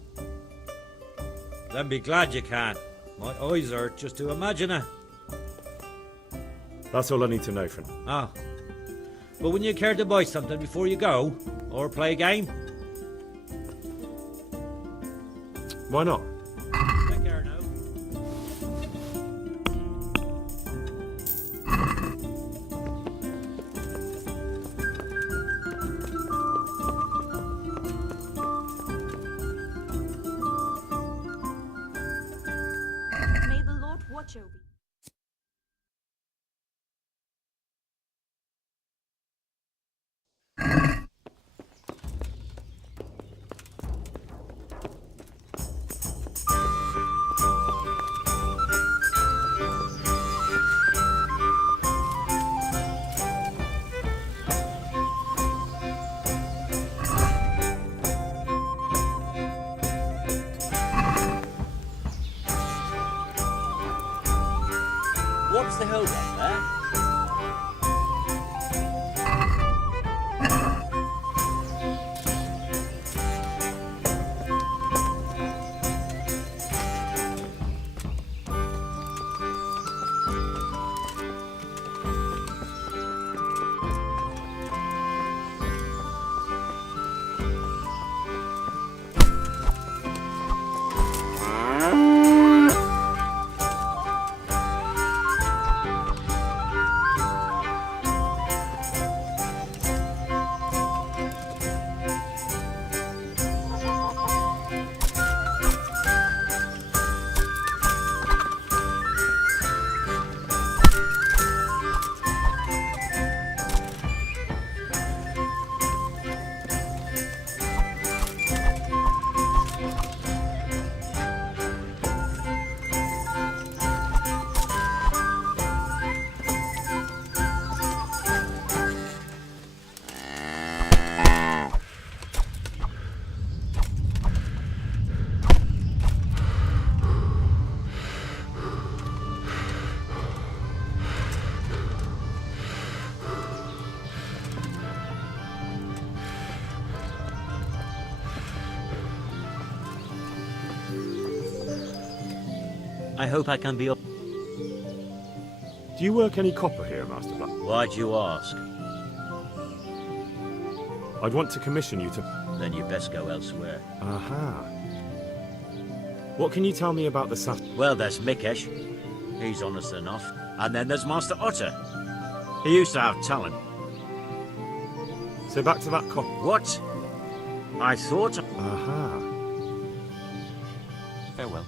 Then be glad you can. My eyes hurt just to imagine it. That's all I need to know for now. Ah. But wouldn't you care to buy something before you go? Or play a game? Why not? Take care now. May the Lord watch over you. What's the hold up there? I hope I can be of... Do you work any copper here, Master Black? Why'd you ask? I'd want to commission you to... Then you best go elsewhere. Aha. What can you tell me about the Saf... Well, there's Mikesh. He's honest enough. And then there's Master Otter. He used to have talent. So back to that copper... What? I thought... Aha. Farewell.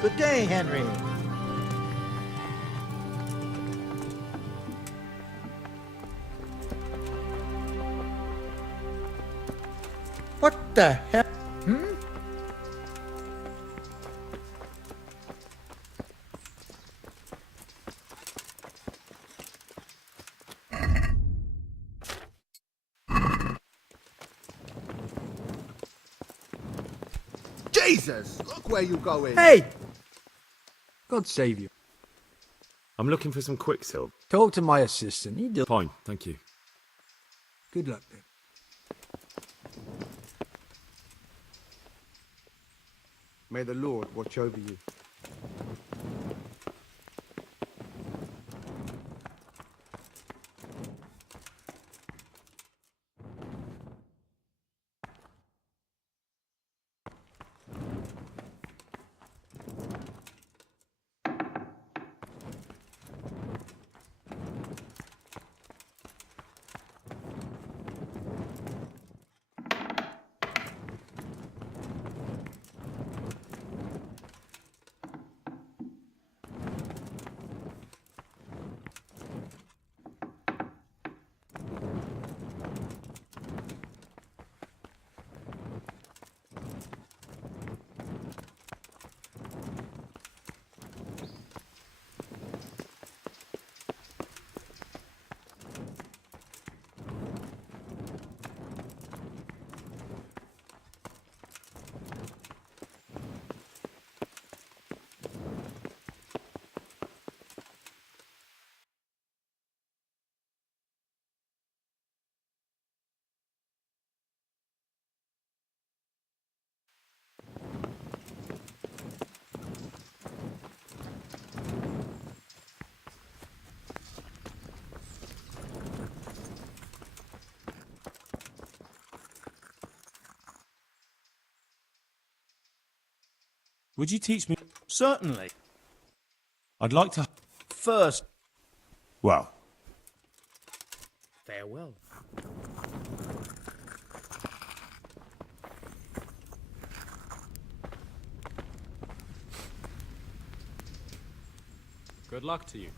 Good day, Henry. What the hell? Jesus! Look where you're going! Hey! God save you. I'm looking for some quicksilver. Talk to my assistant. He do. Fine, thank you. Good luck then. May the Lord watch over you. Would you teach me? Certainly. I'd like to... First. Well. Farewell. Good luck to you.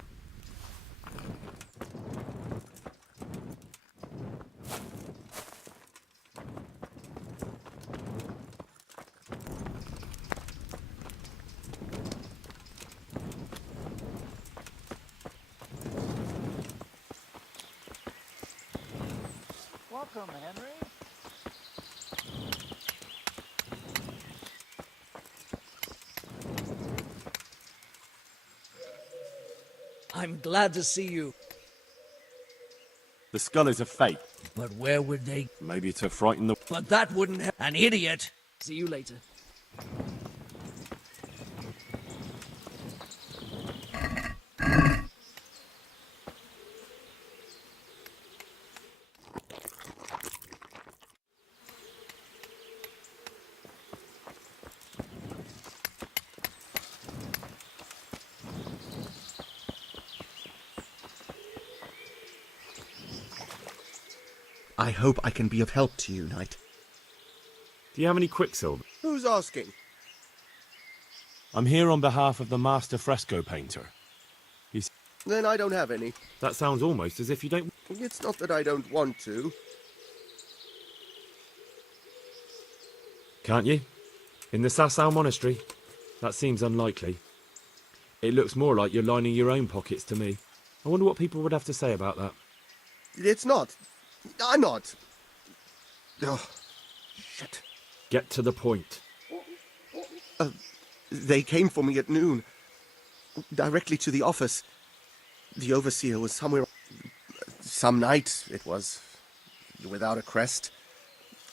Welcome, Henry. I'm glad to see you. The skull is a fake. But where would they? Maybe to frighten the... But that wouldn't help. An idiot. See you later. I hope I can be of help to you, Knight. Do you have any quicksilver? Who's Who's asking? I'm here on behalf of the master fresco painter. Then I don't have any. That sounds almost as if you don't... It's not that I don't want to. Can't you? In the Sasau monastery? That seems unlikely. It looks more like you're lining your own pockets to me. I wonder what people would have to say about that. It's not. I'm not. Oh, shit. Get to the point. They came for me at noon. Directly to the office. The overseer was somewhere... Some night, it was. Without a crest.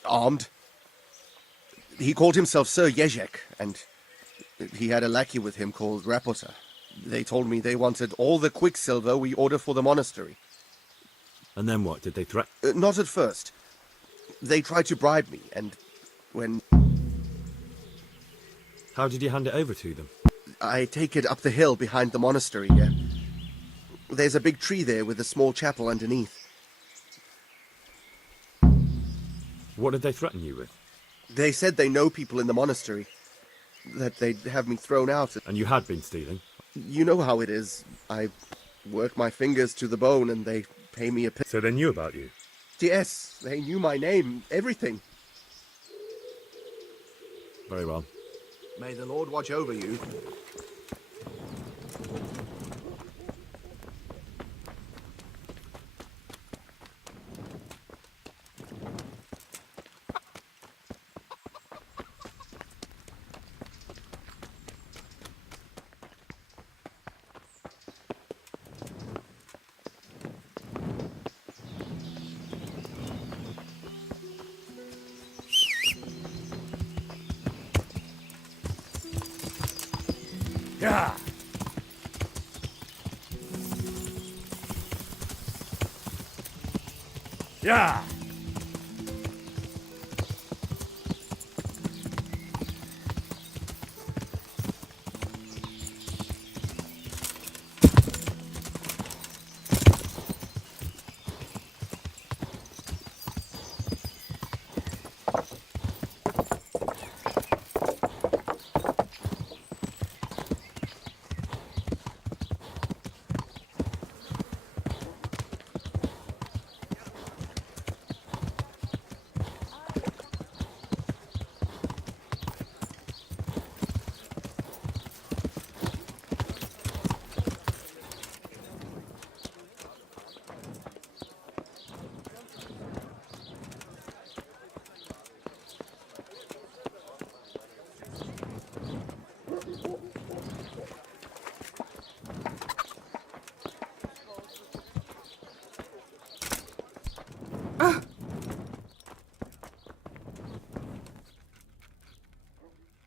Armed. He called himself Sir Jezek, and he had a lackey with him called Rapota. They told me they wanted all the quicksilver we order for the monastery. And then what? Did they threaten? Not at first. They tried to bribe me, and when... How did you hand it over to them? I take it up the hill behind the monastery. There's a big tree there with a small chapel underneath. What did they threaten you with? They said they know people in the monastery. That they'd have me thrown out. And you had been stealing? You know how it is. I work my fingers to the bone and they pay me a... So they knew about you? Yes, they knew my name, everything. Very well. May the Lord watch over you. Yeah. Yeah.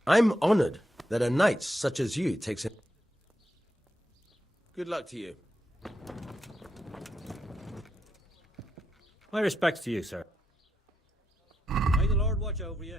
I'm honored that a knight such as you takes it. Good luck to you. My respects to you, sir. May the Lord watch over you.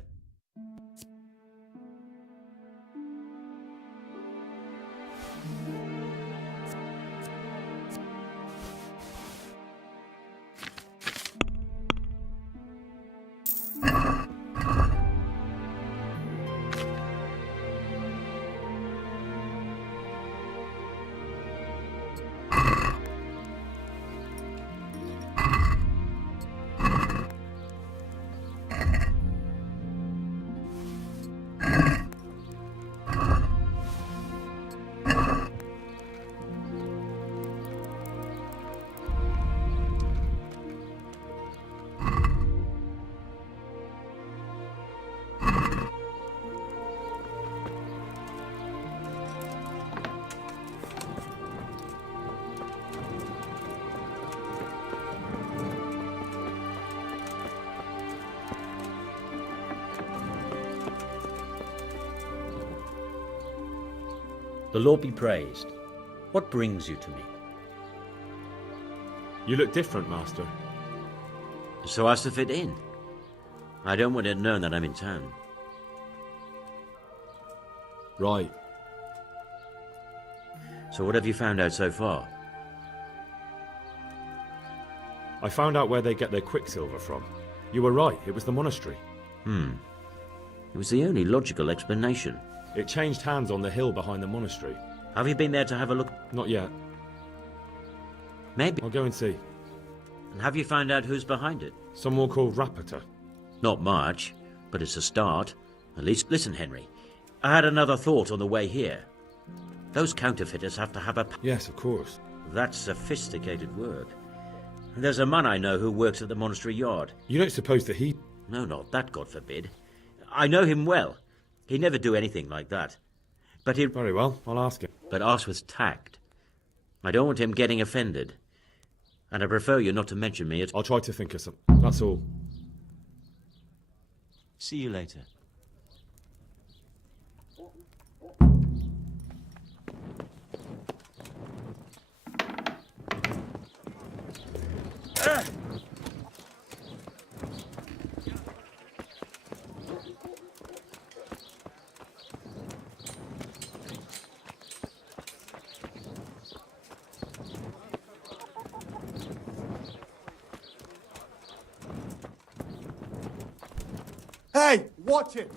The Lord be praised. What brings you to me? You look different, Master. So as to fit in. I don't want it known that I'm in town. Right. So what have you found out so far? I found out where they get their quicksilver from. You were right, it was the monastery. It was the only logical explanation. It changed hands on the hill behind the monastery. Have you been there to have a look? Not yet. Maybe. I'll go and see. And have you found out who's behind it? Someone called Rapita. Not much, but it's a start. At least, listen, Henry. I had another thought on the way here. Those counterfeiters have to have a... Yes, of course. That's sophisticated work. There's a man I know who works at the monastery yard. You don't suppose that he... No, not that, God forbid. I know him well. He'd never do anything like that. But he... Very well, I'll ask him. But ask with tact. I don't want him getting offended. And I prefer you not to mention me at... I'll try to think of something. That's all. See you later. Hey, watch it!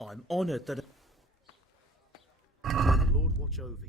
I'm honoured that... May the Lord watch over you.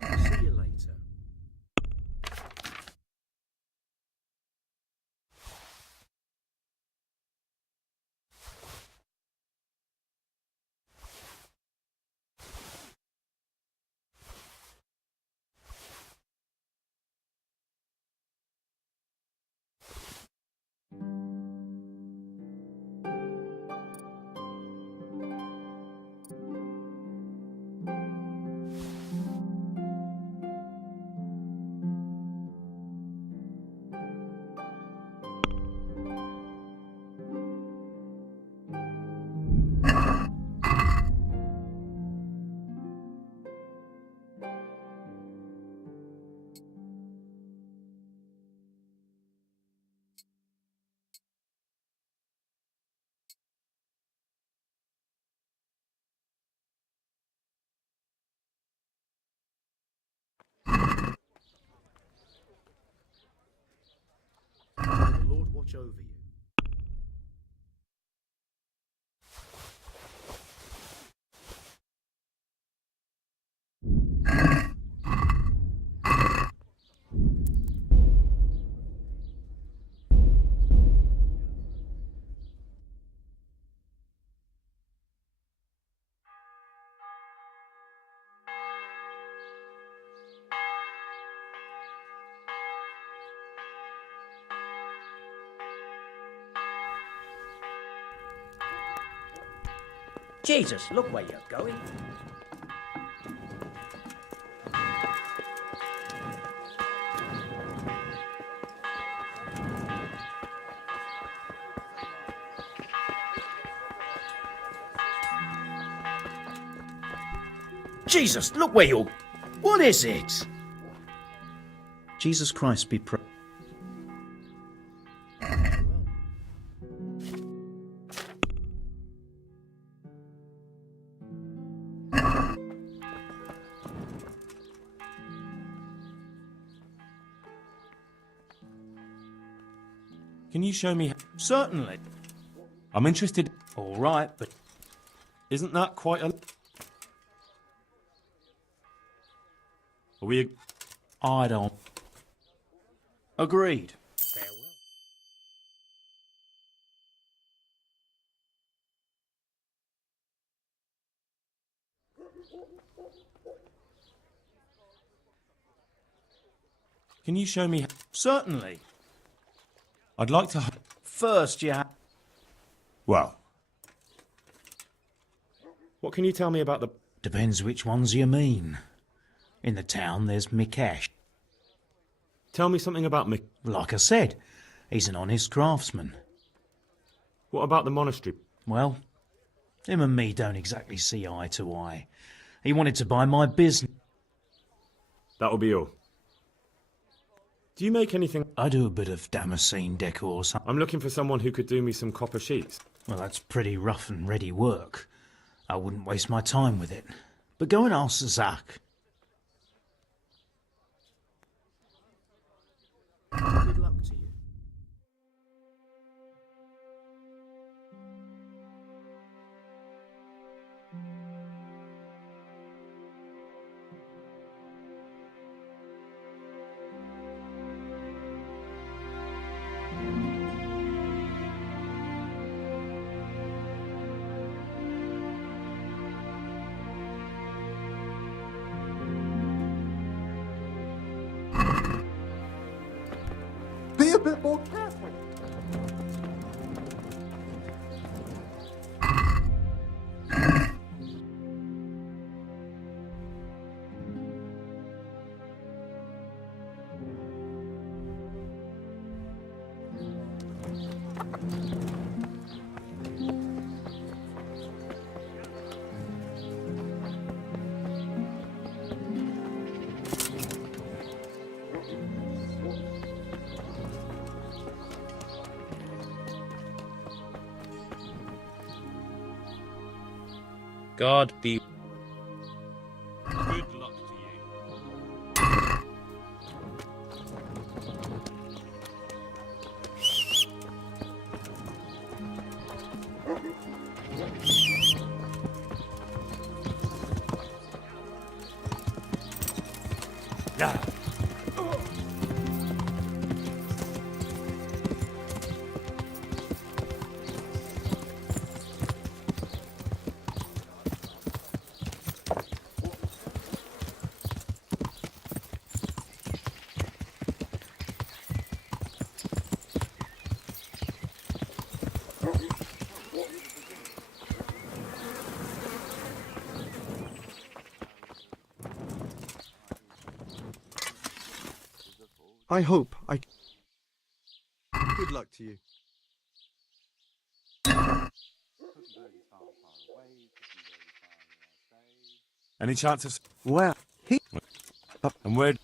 See you later. May the Lord watch over you. Jesus, look where you're going. Jesus, look where you're... What is it? Jesus Christ be praised. Can you show me? Certainly. I'm interested. All right, but Isn't that quite a... Are we... I don't. Agreed. Can you show me? Certainly. I'd like to... First, you have. Well... What can you tell me about the... Depends which ones you mean. In the town, there's Mikesh. Tell me something about me. Like I said, he's an honest craftsman. What about the monastery? Well, him and me don't exactly see eye to eye. He wanted to buy my business. That'll be all. Do you make anything? I do a bit of Damascene decor. I'm looking for someone who could do me some copper sheets. Well, that's pretty rough and ready work. I wouldn't waste my time with it. But go and ask Zach. Good luck to you. Be a bit more careful. God be... Good luck to you. Yeah. I hope I... Good luck to you. Any chance of... Well, he... And where...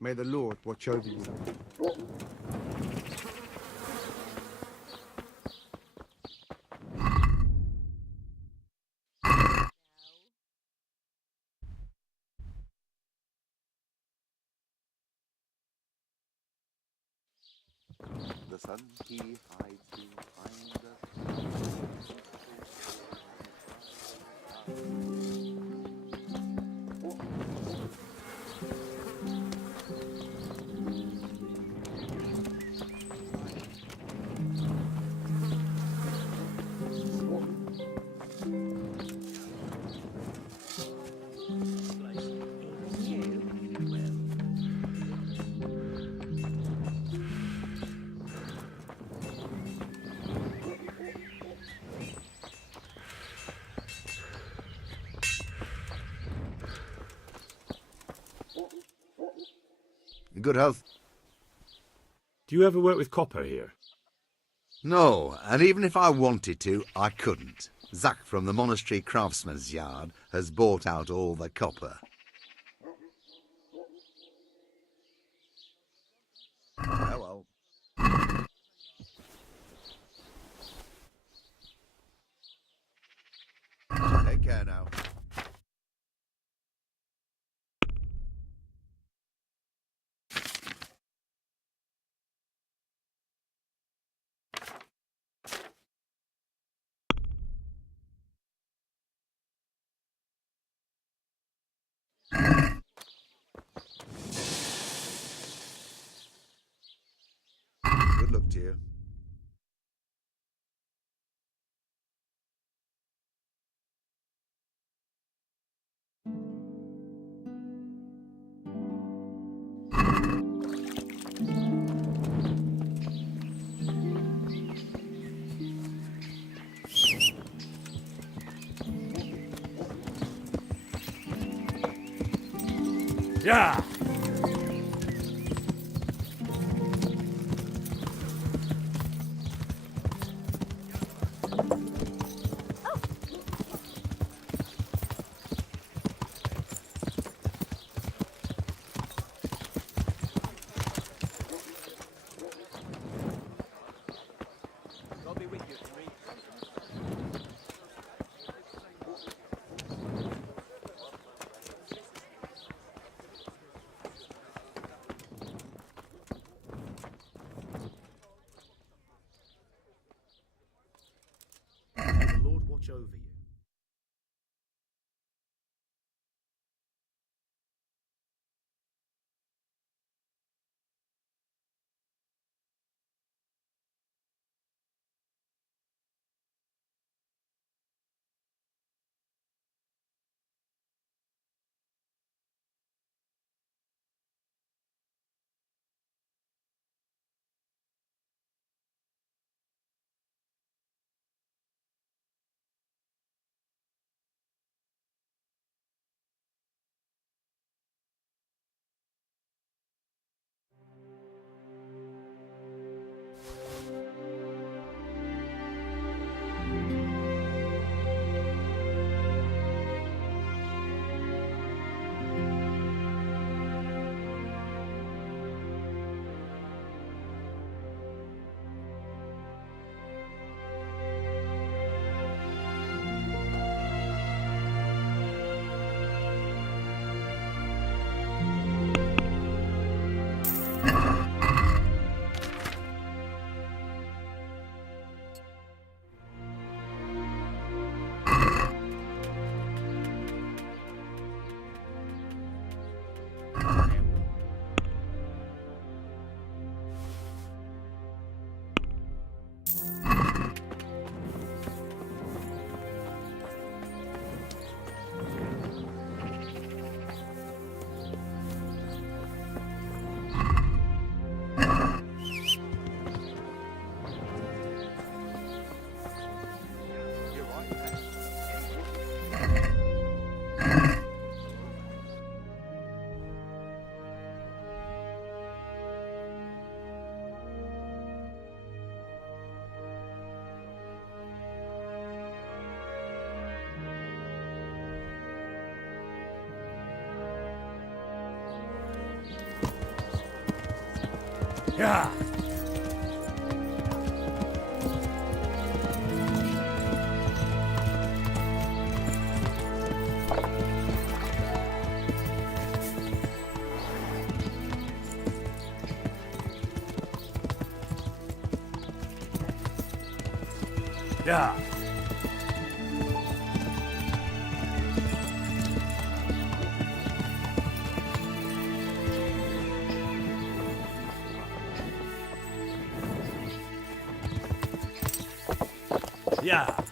May the Lord watch over you. The sun he hides behind Good health. Do you ever work with copper here? No, and even if I wanted to, I couldn't. Zach from the Monastery Craftsman's Yard has bought out all the copper. Oh well. Take care now. Good luck to you. Yeah. God be with you, Henry. May the Lord watch over you. Yeah. Yeah. Yeah.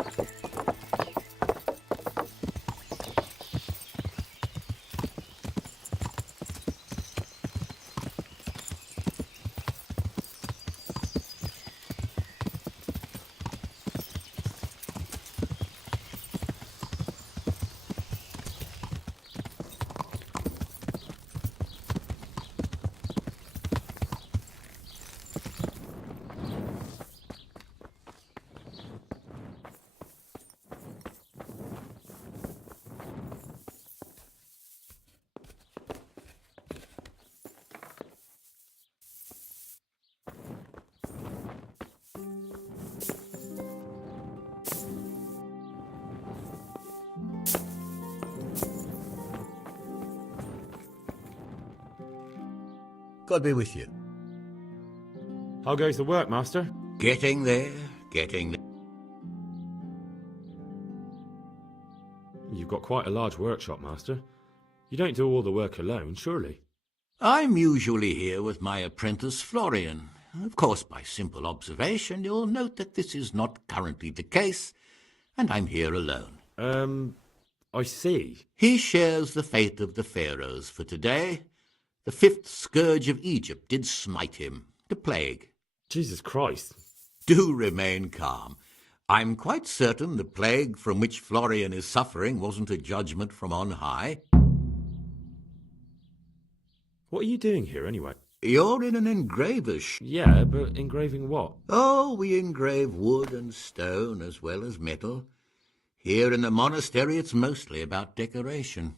God be with you. How goes the work, Master? Getting there, getting there. You've got quite a large workshop, Master. You don't do all the work alone, surely? I'm usually here with my apprentice Florian. Of course, by simple observation, you'll note that this is not currently the case, and I'm here alone. I see. He shares the fate of the pharaohs for today. The 5th scourge of Egypt did smite him, the plague. Jesus Christ. Do remain calm. I'm quite certain the plague from which Florian is suffering wasn't a judgment from on high. What are you doing here, anyway? You're in an engraver's Yeah, but engraving what? Oh, we engrave wood and stone as well as metal. Here in the monastery, it's mostly about decoration.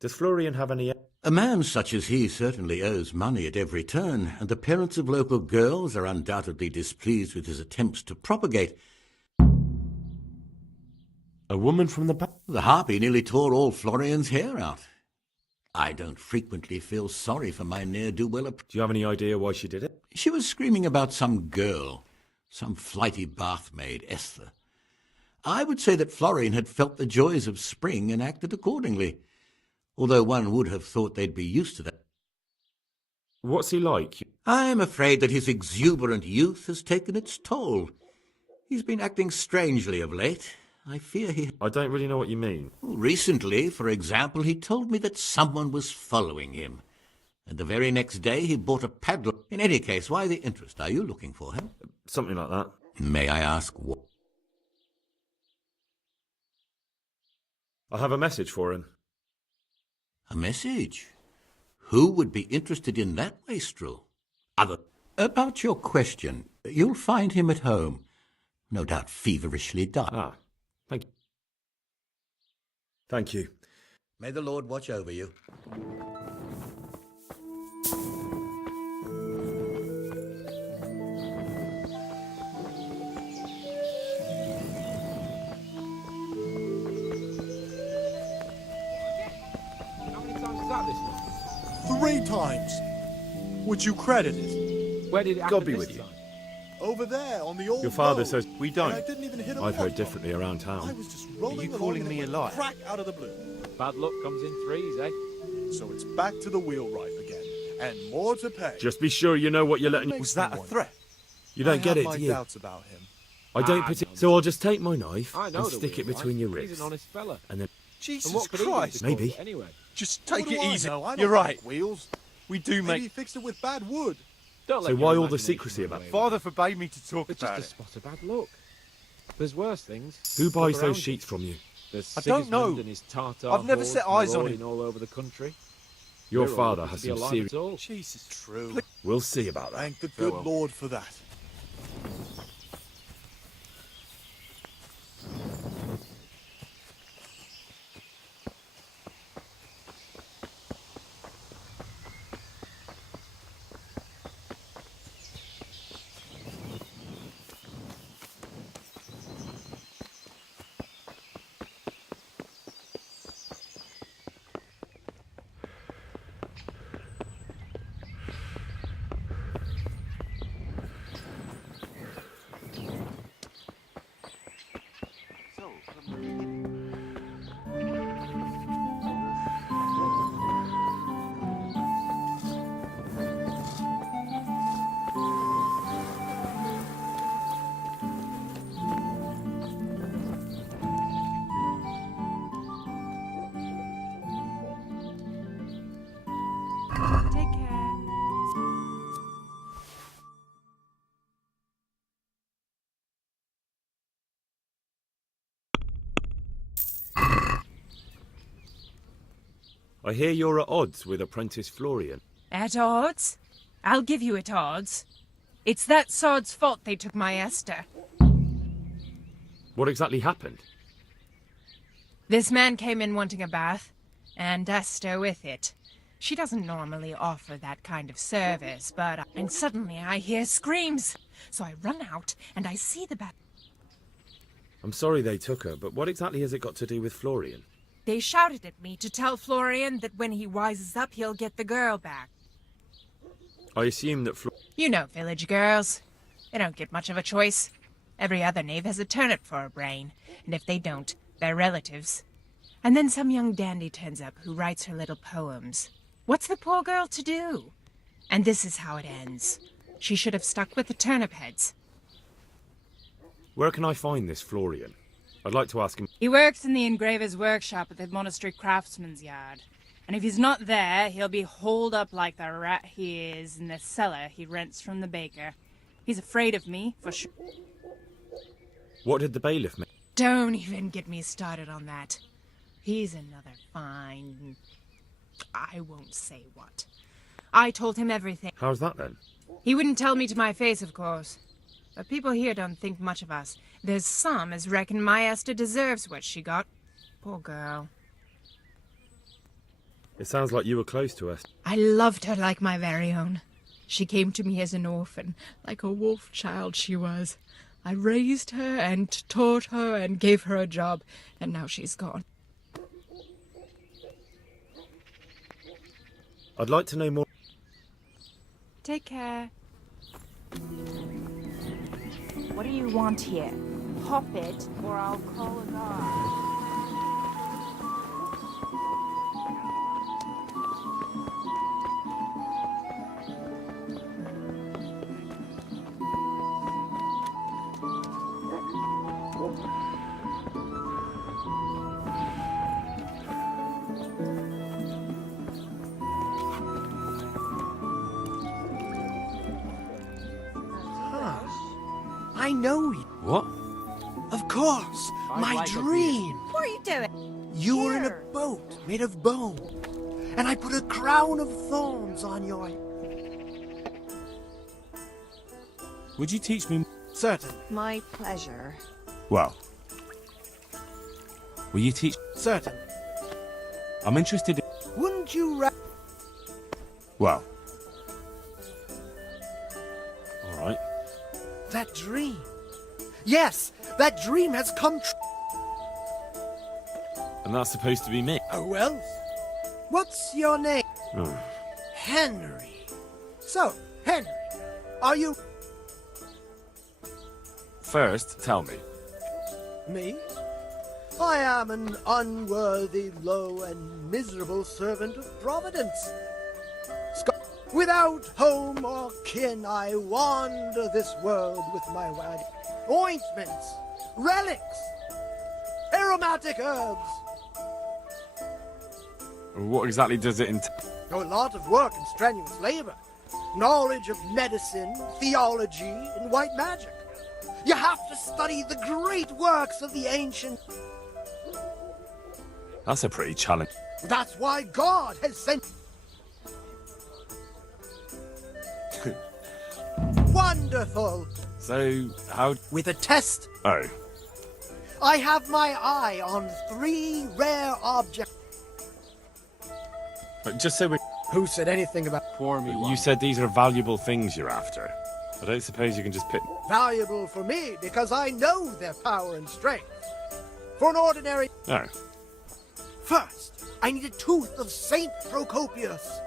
Does Florian have any... A man such as he certainly owes money at every turn, and the parents of local girls are undoubtedly displeased with his attempts to propagate. A woman from the... The harpy nearly tore all Florian's hair out. I don't frequently feel sorry for my ne'er-do-well. Do you have any idea why she did it? She was screaming about some girl, some flighty bath-maid, Esther. I would say that Florian had felt the joys of spring and acted accordingly, although one would have thought they'd be used to that. What's he like? I'm afraid that his exuberant youth has taken its toll. He's been acting strangely of late. I fear he... I don't really know what you mean. Recently, for example, he told me that someone was following him. And the very next day he bought a padlock. In any case, why the interest? Are you looking for him? Something like that. May I ask what? I have a message for him. A message? Who would be interested in that wastrel? About your question, you'll find him at home. No doubt feverishly dying. Ah, thank you. Thank you. May the Lord watch over you. How many times is that this month? 3 times. Would you credit it? Where did it happen God be this with you. time? Over there on the old Your father road. says we don't. And I didn't even hit a I've heard pothole. differently around I town. was just rolling Are you along calling and it me a went liar? crack out of the blue. Bad luck comes in threes, eh? So it's back to the wheelwright again, and more to pay. Just be sure you know what you're letting... Was that a threat? You don't I get have it, my do you? doubts about him. I don't Ah, particularly... nonsense. So I'll just take my knife I know and the stick it wheel, between right? your ribs. He's an honest fella. And then... Jesus And what could he do Christ. to Maybe. cause it Anyway. Just Take what do it I easy. know? I don't You're right. make wheels. We do Maybe he make... fixed it with bad wood. Don't let So your why all the imagination secrecy run about away with Father forbade me to talk It's about just a it. spot of bad luck. There's worse things. Who buys Look around those sheets from you? There's I don't Sigismund know. and his Tartar I've never hordes set eyes on marauding him. all over the country. Your We're all father lucky has to be some alive serious... at all. Jesus, true. We'll see about that. Thank the good Lord for that. Take care. I hear you're at odds with apprentice Florian. At odds? I'll give you at odds. It's that sod's fault they took my Esther. What exactly happened? This man came in wanting a bath, and Esther with it. She doesn't normally offer that kind of service, but... And suddenly I hear screams. So I run out, and I see the bath. I'm sorry they took her, but what exactly has it got to do with Florian? They shouted at me to tell Florian that when he wises up, he'll get the girl back. I assume that You know village girls. They don't get much of a choice. Every other knave has a turnip for a brain, and if they don't, they're relatives. And then some young dandy turns up who writes her little poems. What's the poor girl to do? And this is how it ends. She should have stuck with the turnip heads. Where can I find this Florian? I'd like to ask him. He works in the engraver's workshop at the monastery craftsman's yard. And if he's not there, he'll be holed up like the rat he is in the cellar he rents from the baker. He's afraid of me, for sure. What did the bailiff make? Don't even get me started on that. He's another fine... I won't say what. I told him everything. How's that then? He wouldn't tell me to my face, of course. But people here don't think much of us. There's some as reckon my Esther deserves what she got. Poor girl. It sounds like you were close to us. I loved her like my very own. She came to me as an orphan, like a wolf child she was. I raised her and taught her and gave her a job, and now she's gone. I'd like to know more. Take care. What do you want here? Hop it, or I'll call a guard. I know you. What? Of course. My dream. What are you doing? You were in a boat made of bone. And I put a crown of thorns on your... Would you teach me? Certain. My pleasure. Well. Will you teach? Certain. I'm interested in... Wouldn't you Well. Alright. That dream. Yes, that dream has come true. And that's supposed to be me. Who else? What's your name? Oh. Henry. So, Henry, are you... First, tell me. Me? I am an unworthy, low, and miserable servant of Providence. Without home or kin, I wander this world with my wagon. Ointments, relics, aromatic herbs. What exactly does it entail? A lot of work and strenuous labor. Knowledge of medicine, theology, and white magic. You have to study the great works of the ancient... That's a pretty challenge. That's why God has sent... Wonderful! So, how... With a test. Oh. I have my eye on 3 rare objects. But just so we... Who said anything about... Pour me one. You said these are valuable things you're after. I don't suppose you can just pick... Valuable for me, because I know their power and strength. For an ordinary... Oh. First, I need a tooth of Saint Procopius.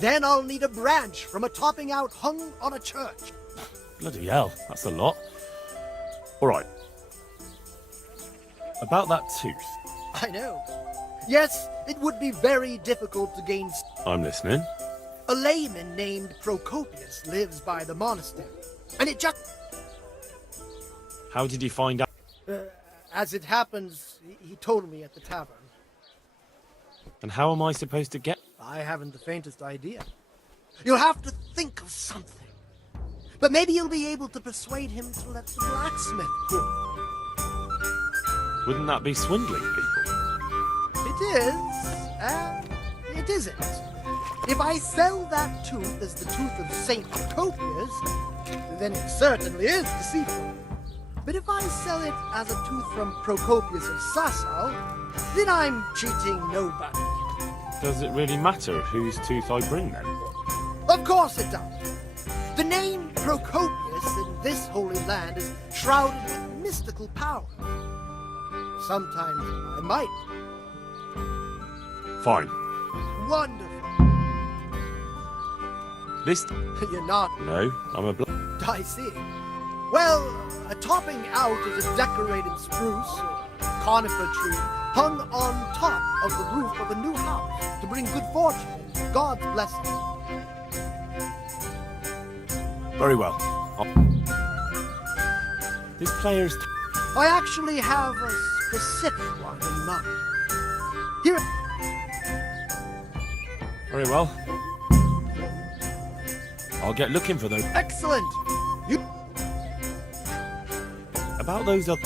Then I'll need a branch from a topping out hung on a church. Bloody hell, that's a lot. Alright. About that tooth. I know. Yes, it would be very difficult to gain... I'm listening. A layman named Procopius lives by the monastery. And it just... How did you find out? As it happens, he told me at the tavern. And how am I supposed to get... I haven't the faintest idea. You'll have to think of something. But maybe you'll be able to persuade him to let the blacksmith pull. Wouldn't that be swindling people? It is, and it isn't. If I sell that tooth as the tooth of Saint Procopius, then it certainly is deceitful. But if I sell it as a tooth from Procopius of Sasau, then I'm cheating nobody. Does it really matter whose tooth I bring then? Of course it does. The name Procopius in this holy land is shrouded with mystical power. Sometimes I might. Fine. Wonderful. This... You're not... No, I'm a I see. Well, a topping out is a decorated spruce, or conifer tree hung on top of the roof of a new house to bring good fortune and God's blessing. Very well. This player's... I actually have a specific one in mind. Here. Very well. I'll get looking for those. Excellent. You. About those other...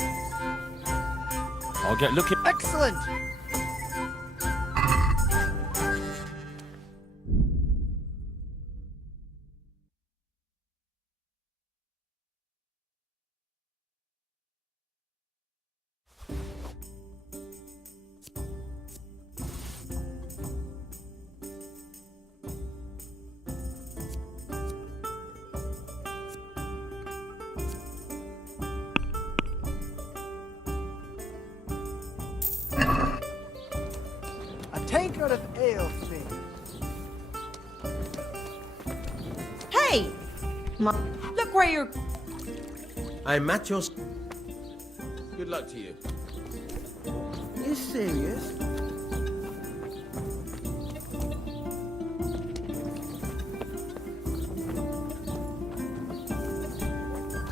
I'll get looking... Excellent. Tankard of ale, please. Hey! Look where you're... I'm at your... Good luck to you. You serious?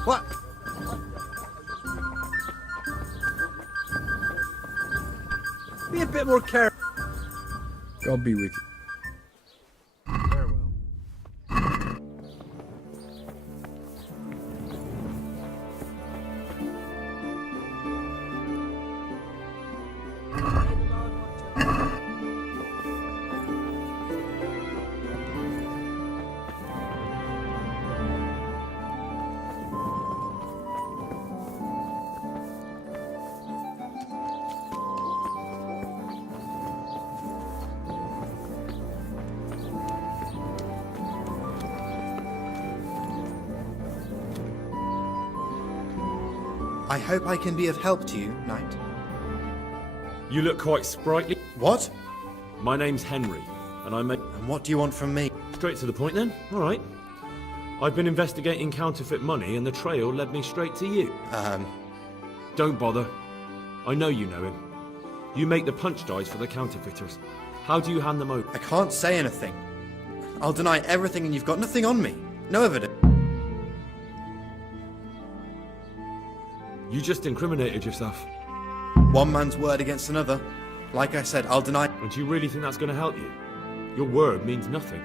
What? Be a bit more careful. God be with you. I hope I can be of help to you, Knight. You look quite sprightly. What? My name's Henry, and I make... And what do you want from me? Straight to the point then? All right. I've been investigating counterfeit money, and the trail led me straight to you. Don't bother. I know you know him. You make the punch dice for the counterfeiters. How do you hand them over? I can't say anything. I'll deny everything and you've got nothing on me. No evidence. You just incriminated yourself. One man's word against another. Like I said, I'll deny... And do you really think that's going to help you? Your word means nothing.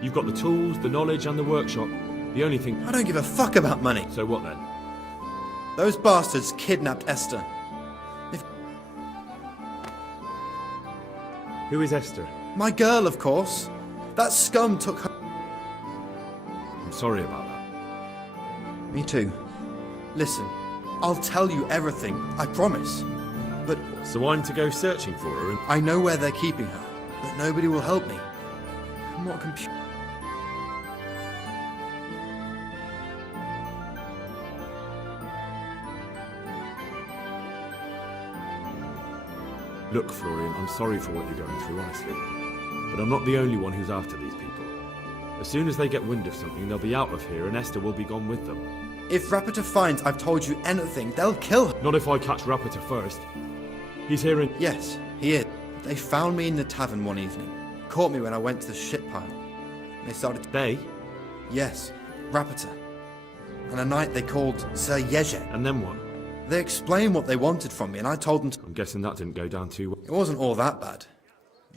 You've got the tools, the knowledge, and the workshop. The only thing... I don't give a fuck about money. So what then? Those bastards kidnapped Esther. Who is Esther? My girl, of course. That scum took her... I'm sorry about that. Me too. Listen, I'll tell you everything, I promise. But... So I'm to go searching for her and... I know where they're keeping her, but nobody will help me. I'm not a computer... Look, Florian, I'm sorry for what you're going through, honestly. But I'm not the only one who's after these people. As soon as they get wind of something, they'll be out of here and Esther will be gone with them. If Rapiter finds I've told you anything, they'll kill her. Not if I catch Rapiter first. He's here in... Yes, he is. They found me in the tavern one evening. Caught me when I went to the shit pile. They started... They? Yes, Rapiter. And a night they called Sir Yezhek. And then what? They explained what they wanted from me, and I told them to... I'm guessing that didn't go down too well. It wasn't all that bad.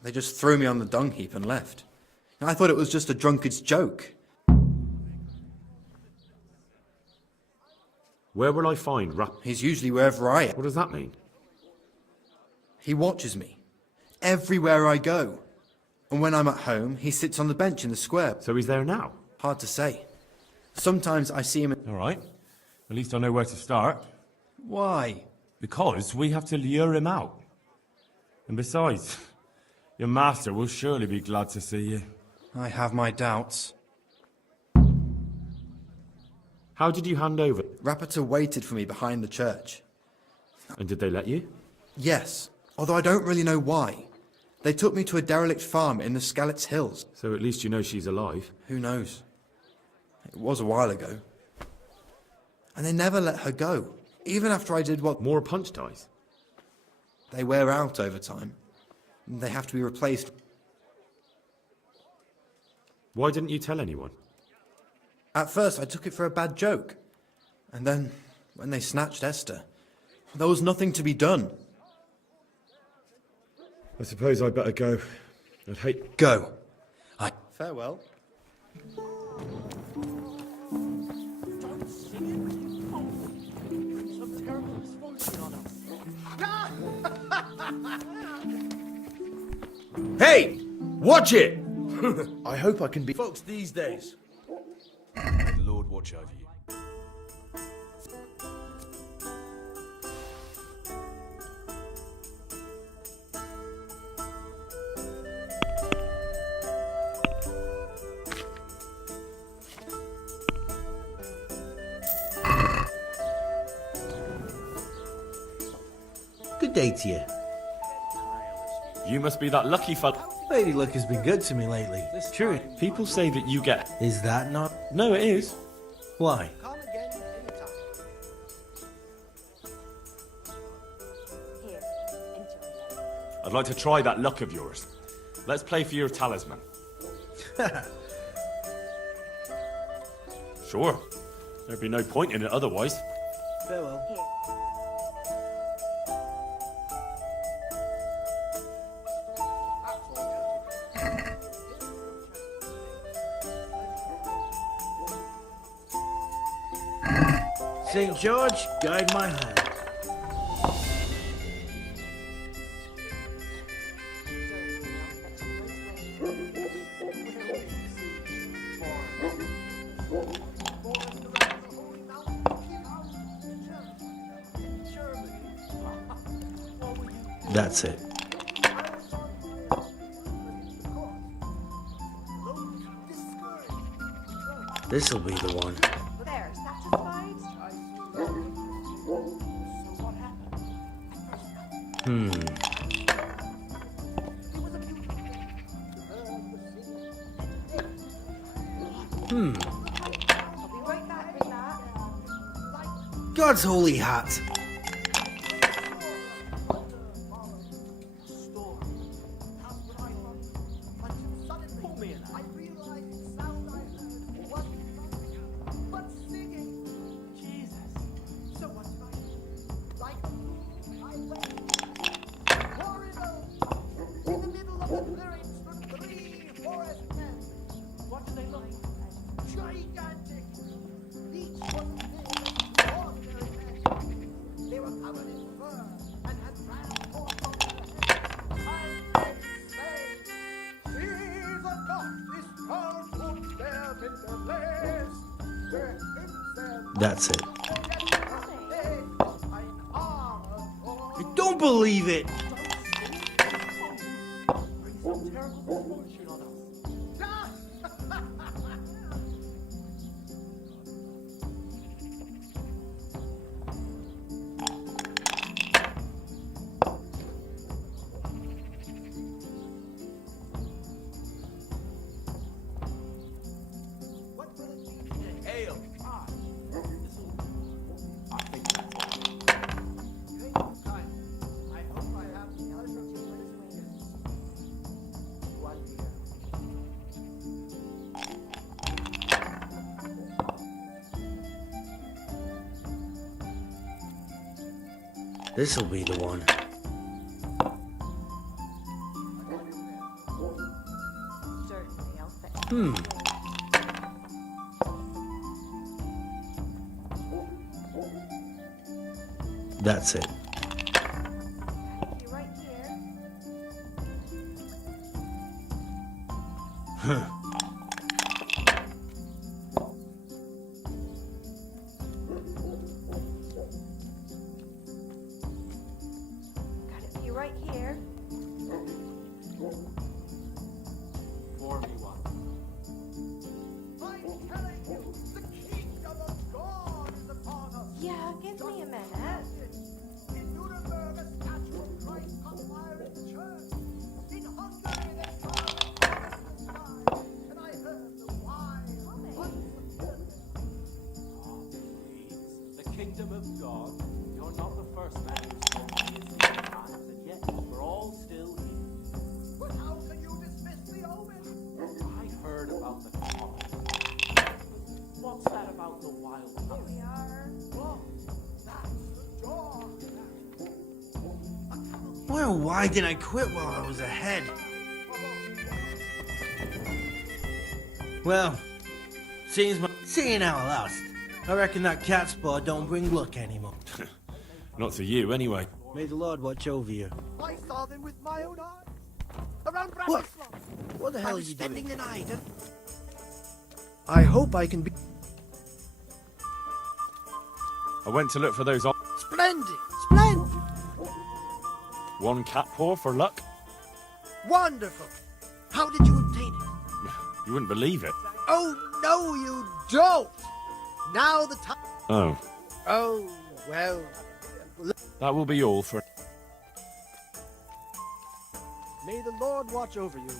They just threw me on the dung heap and left. And I thought it was just a drunkard's joke. Where will I find He's usually wherever I am. What does that mean? He watches me. Everywhere I go. And when I'm at home, he sits on the bench in the square. So he's there now? Hard to say. Sometimes I see him... All right. At least I know where to start. Why? Because we have to lure him out. And besides, your master will surely be glad to see you. I have my doubts. How did you hand over? Rapiter waited for me behind the church. And did they let you? Yes, although I don't really know why. They took me to a derelict farm in the Skalitz Hills. So at least you know she's alive. Who knows? It was a while ago. And they never let her go. Even after I did what... More punch dice? They wear out over time. They have to be replaced. Why didn't you tell anyone? At first, I took it for a bad joke. And then, when they snatched Esther, there was nothing to be done. I suppose I'd better go. I'd hate... Go. Farewell. Hey! Watch it! I hope I can be folks these days. May the Lord watch over you. Good day to you. You must be that lucky fellow. Lady Luck has been good to me lately. True. People say that you get... Is that not? No, it is. Why? I'd like to try that luck of yours. Let's play for your talisman. Sure. There'd be no point in it otherwise. Farewell. St. George, guide my hand. That's it. This'll be the one. There, satisfied? I'll be right back with that. God's holy hat. That's it. I don't believe it. This'll be the one. Certainly, I'll fix That's it. you right here. Huh. Got it for you right here. Pour me one. I'm telling you, the kingdom of God is upon us. Yeah, give me a minute. In Nuremberg, a statue of Christ caught fire in the church. In Hungary, they carved a cross in the sky. And I heard the wild Oh, please. The kingdom of God. You're not the first man who's told me it's in the times, and yet Well, why didn't I quit while I was ahead? Well, seeing how I lost, I reckon that cat spa don't bring luck anymore. Not to you, anyway. May the Lord watch over you. I saw them with my own eyes. Around What? Bratislava. What the hell I are was you spending doing? the night and I hope I can be... I went to look for those Splendid! Splendid! one cat paw for luck. Wonderful! How did you obtain it? You wouldn't believe it. Oh, no, you don't! Now the time... Oh, Oh, well... that will be all for... May the Lord watch over you.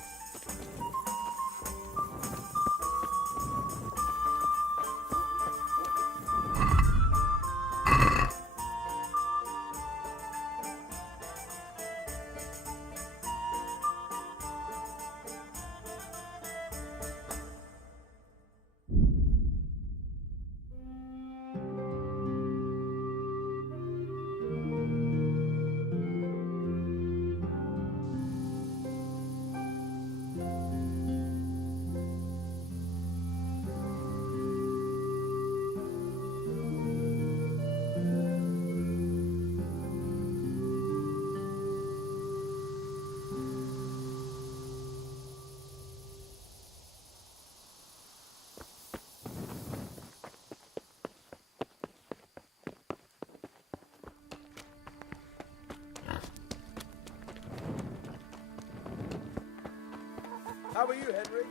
How are you, Henry?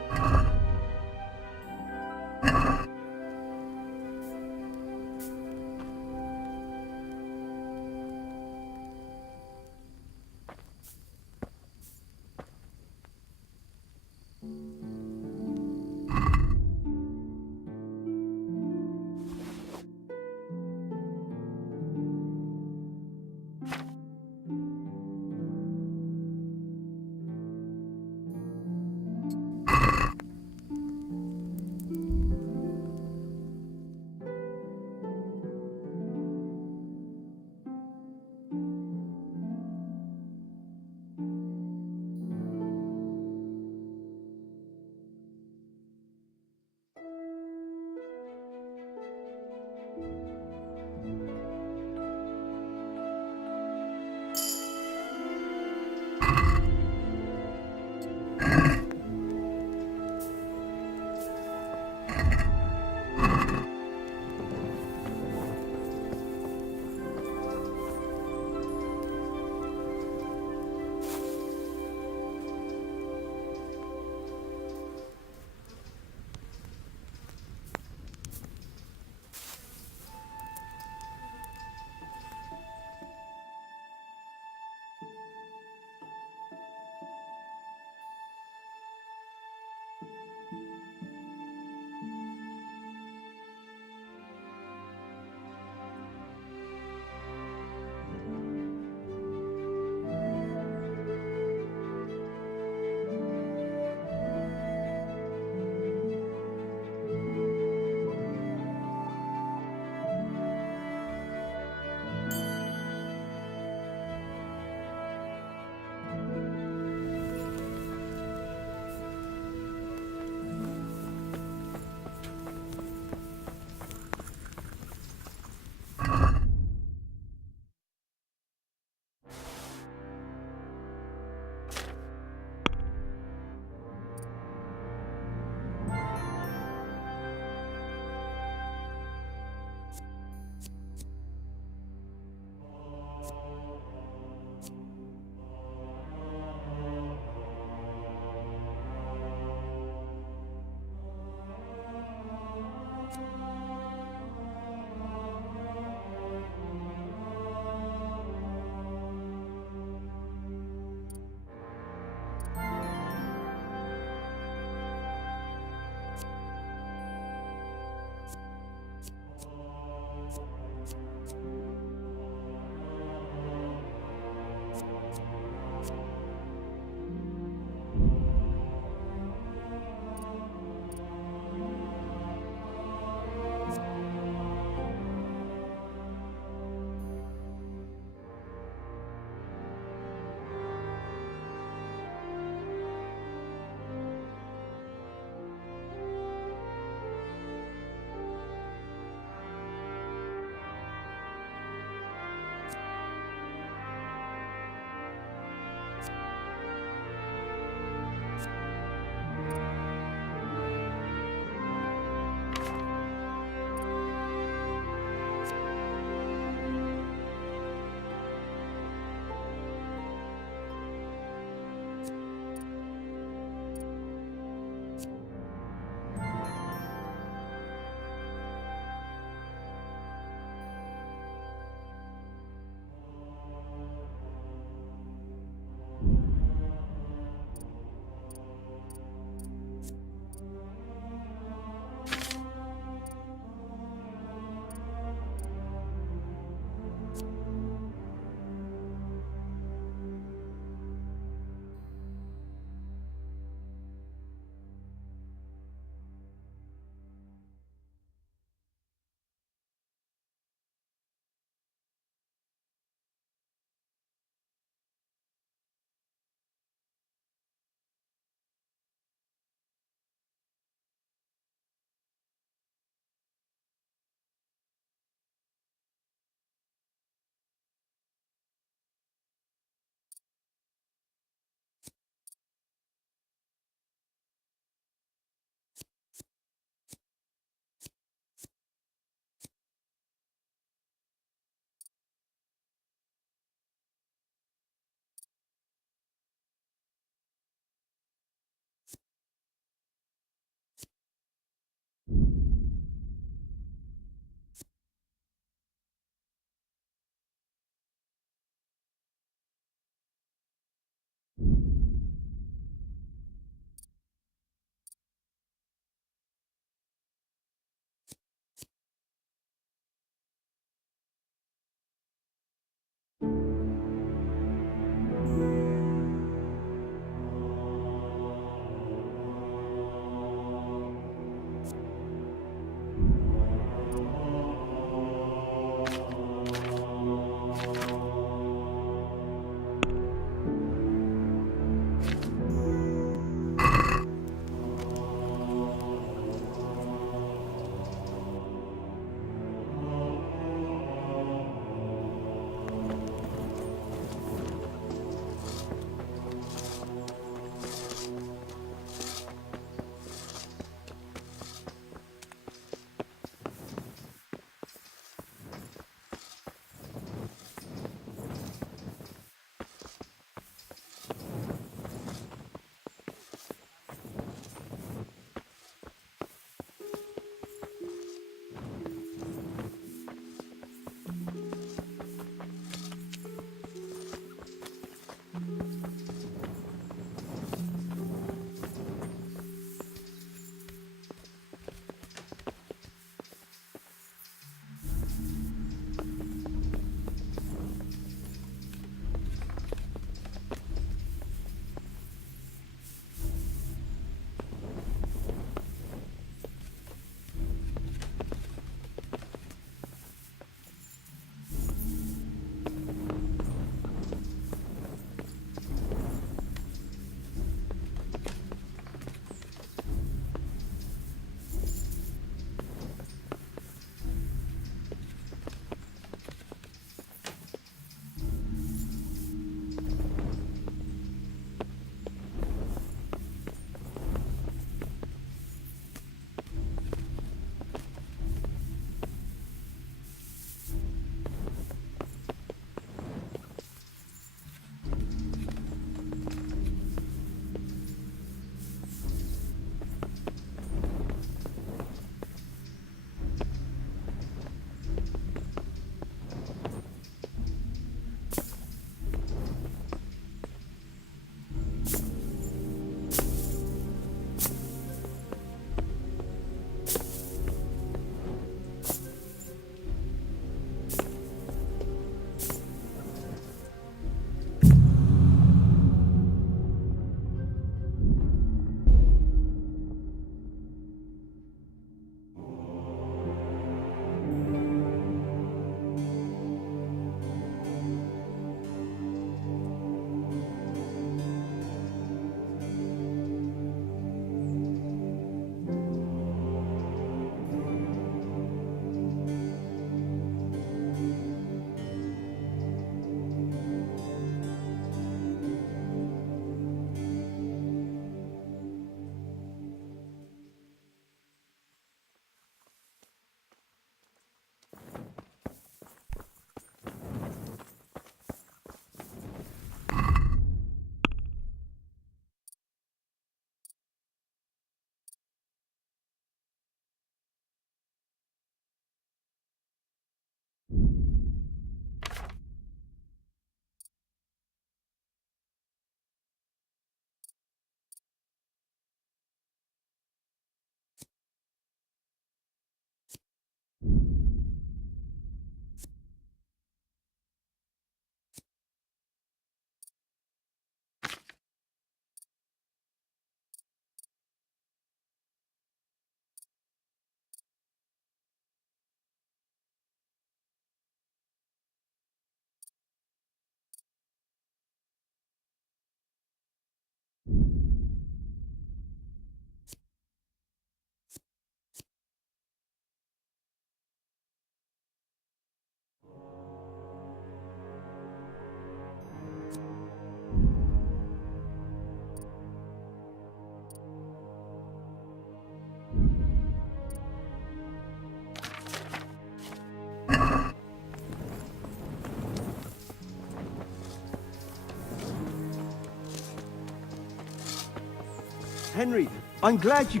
Henry, I'm glad you...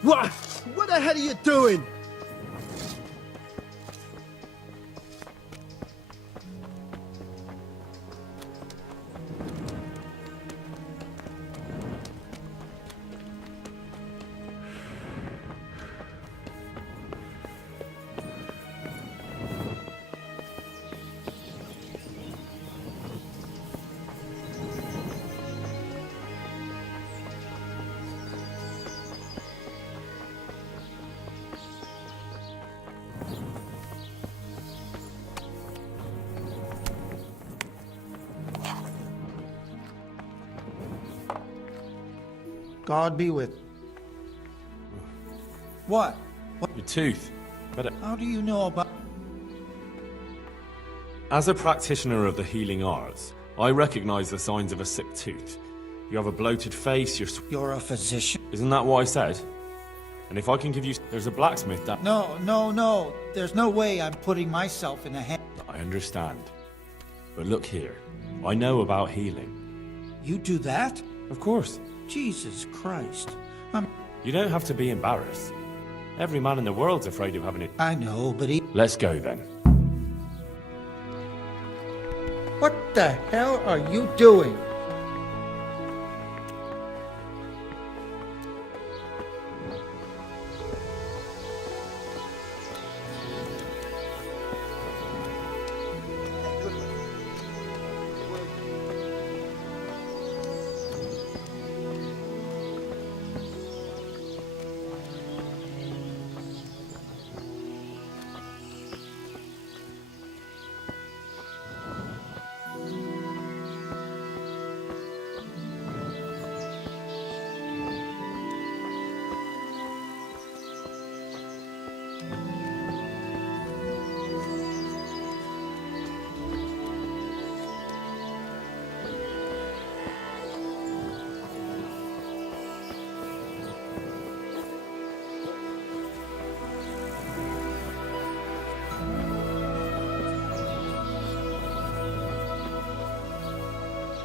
What? What the hell are you doing? God be with. What? Your tooth. But How do you know about... as a practitioner of the healing arts, I recognize the signs of a sick tooth. You have a bloated face, You're a physician? Isn't that what I said? And if I can give you... There's a blacksmith that... No. There's no way I'm putting myself in a hand. I understand. But look here. I know about healing. You do that? Of course. Jesus Christ. You don't have to be embarrassed. Every man in the world's afraid of having it. I know, but he... Let's go then. What the hell are you doing?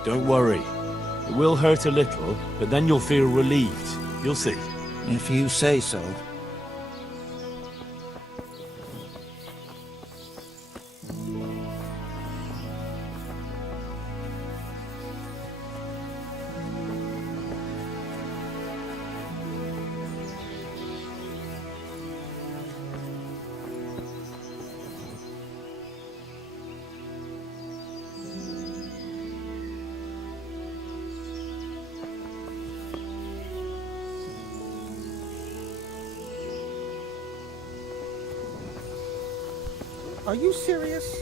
Don't worry. It will hurt a little, but then you'll feel relieved. You'll see. If you say so. Are you serious?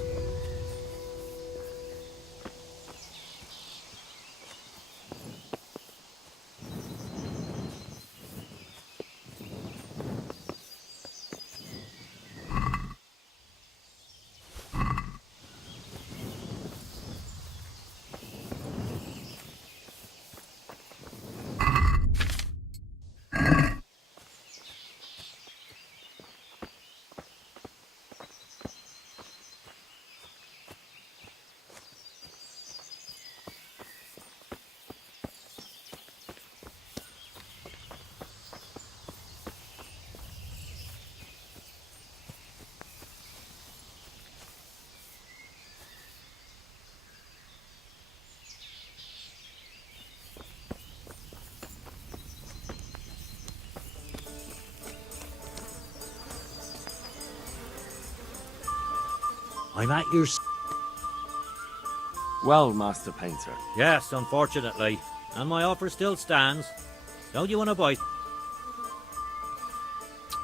I'm at your... Well, Master Painter. Yes, unfortunately. And my offer still stands. Don't you want to buy...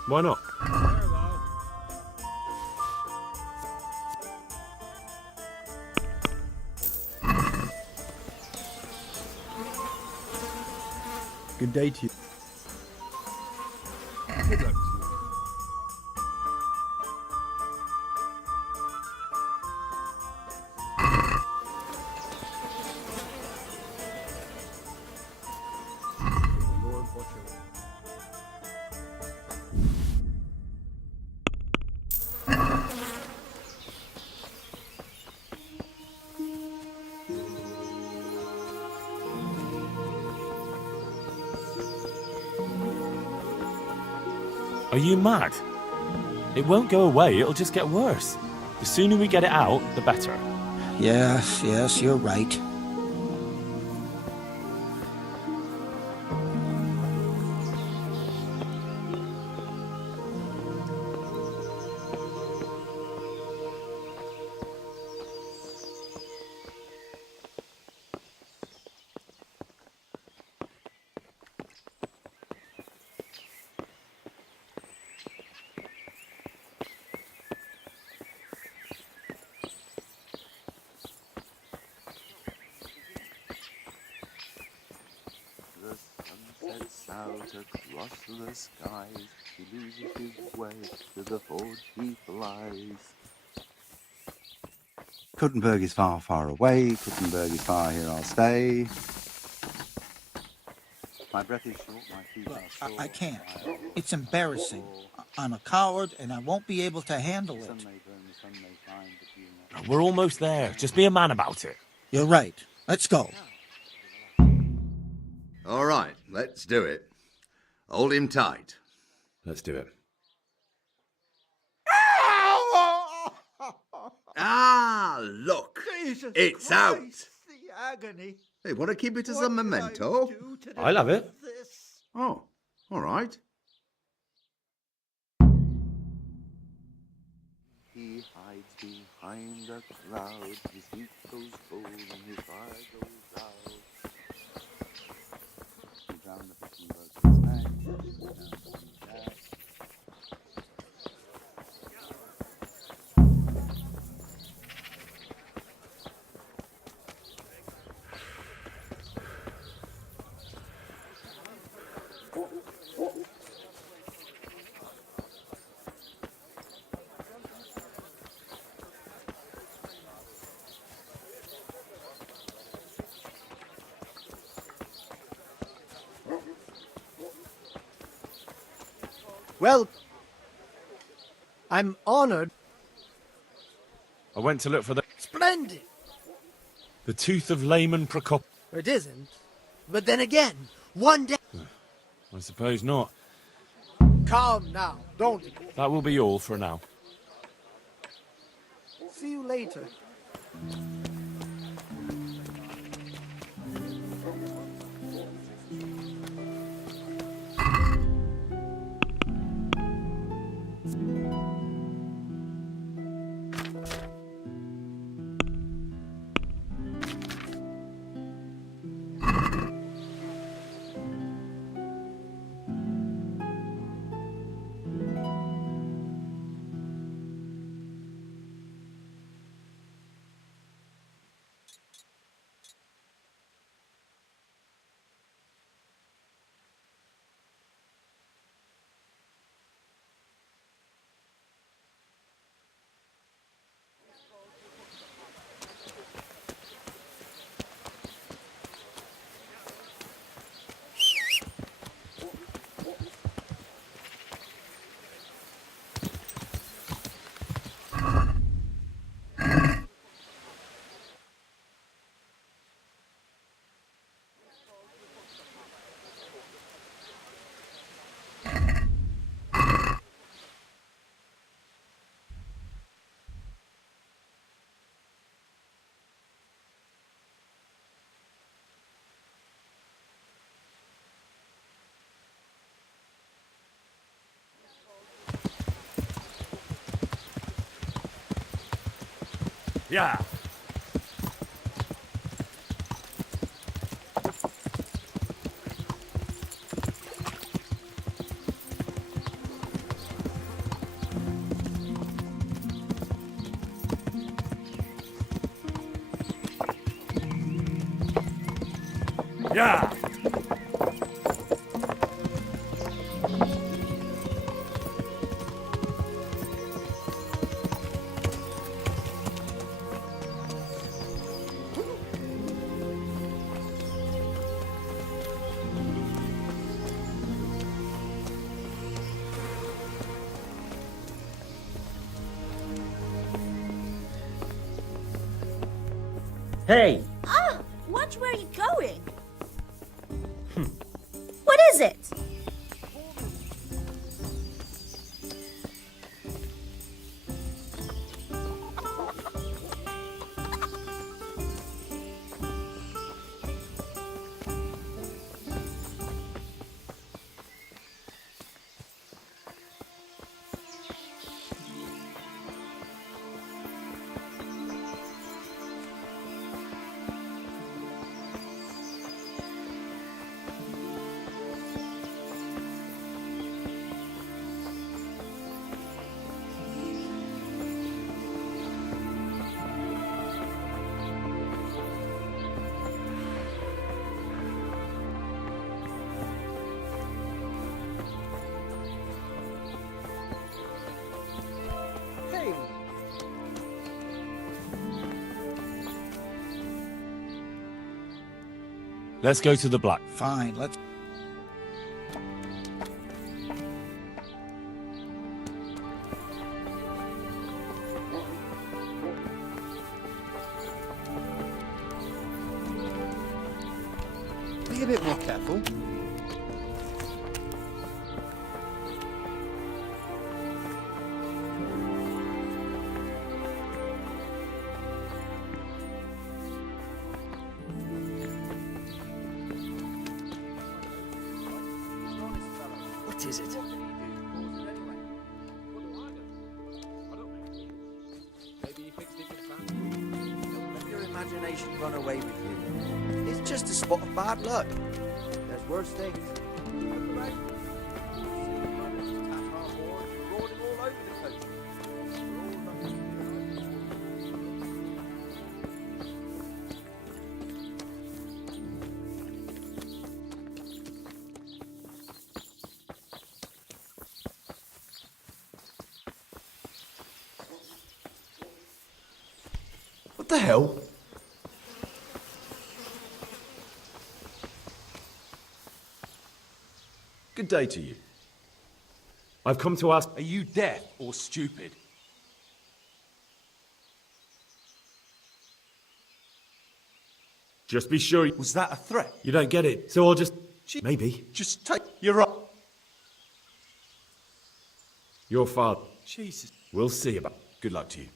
Why not? Good day to you. Good luck. Are you mad? It won't go away, it'll just get worse. The sooner we get it out, the better. Yes, you're right. The sun sets out across the skies. He loses his way, to the forge he flies. Kuttenberg is far, far away. Kuttenberg is far, here I'll stay. My breath is short, my feet are sore. I can't. It's embarrassing. I'm a coward, and I won't be able to handle it. We're almost there. Just be a man about it. You're right. Let's go. All right, let's do it. Hold him tight. Let's do it. Ah, look. Jesus It's Christ, out. The agony. Hey, want to keep it as a memento? I'll have it. Oh, all right. He hides behind a cloud. His feet goes cold and his fire goes out. He drowned the Kuttenberg's neck. Well, I'm honored. I went to look for the Splendid. tooth of layman Prokop. It isn't. But then again, one day... I suppose not. Calm now, don't you? That will be all for now. See you later. Yeah. Yeah. Hey! Ah! Watch where you're going! What is it? Let's go to the Black. Fine, let's... Be a bit more careful. What is it? Don't let your imagination run away with you. It's just a spot of bad luck. There's worse things. Look around. Rolling all over the country. What the hell? Good day to you. I've come to ask... Are you deaf or stupid? Just be sure... Was that a threat? You don't get it, so I'll just... Maybe. Just take... You're right. Your father. Jesus. We'll see about... Good luck to you.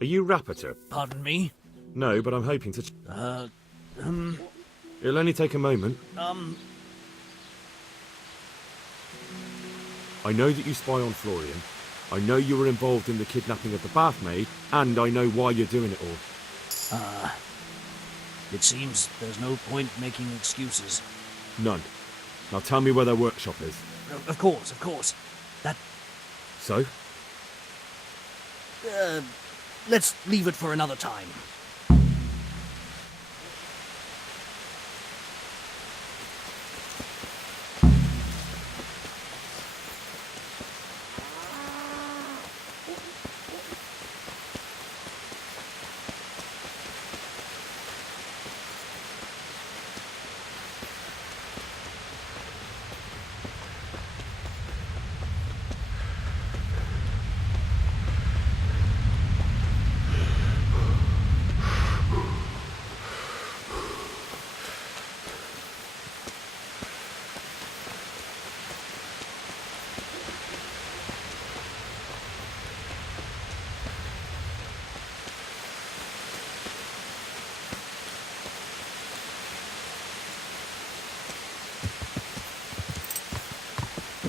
Are you Rapporteur? Pardon me? No, but I'm hoping to... It'll only take a moment. I know that you spy on Florian. I know you were involved in the kidnapping of the bath maid, and I know why you're doing it all. It seems there's no point making excuses. None. Now tell me where their workshop is. Of course. That... So? Let's leave it for another time.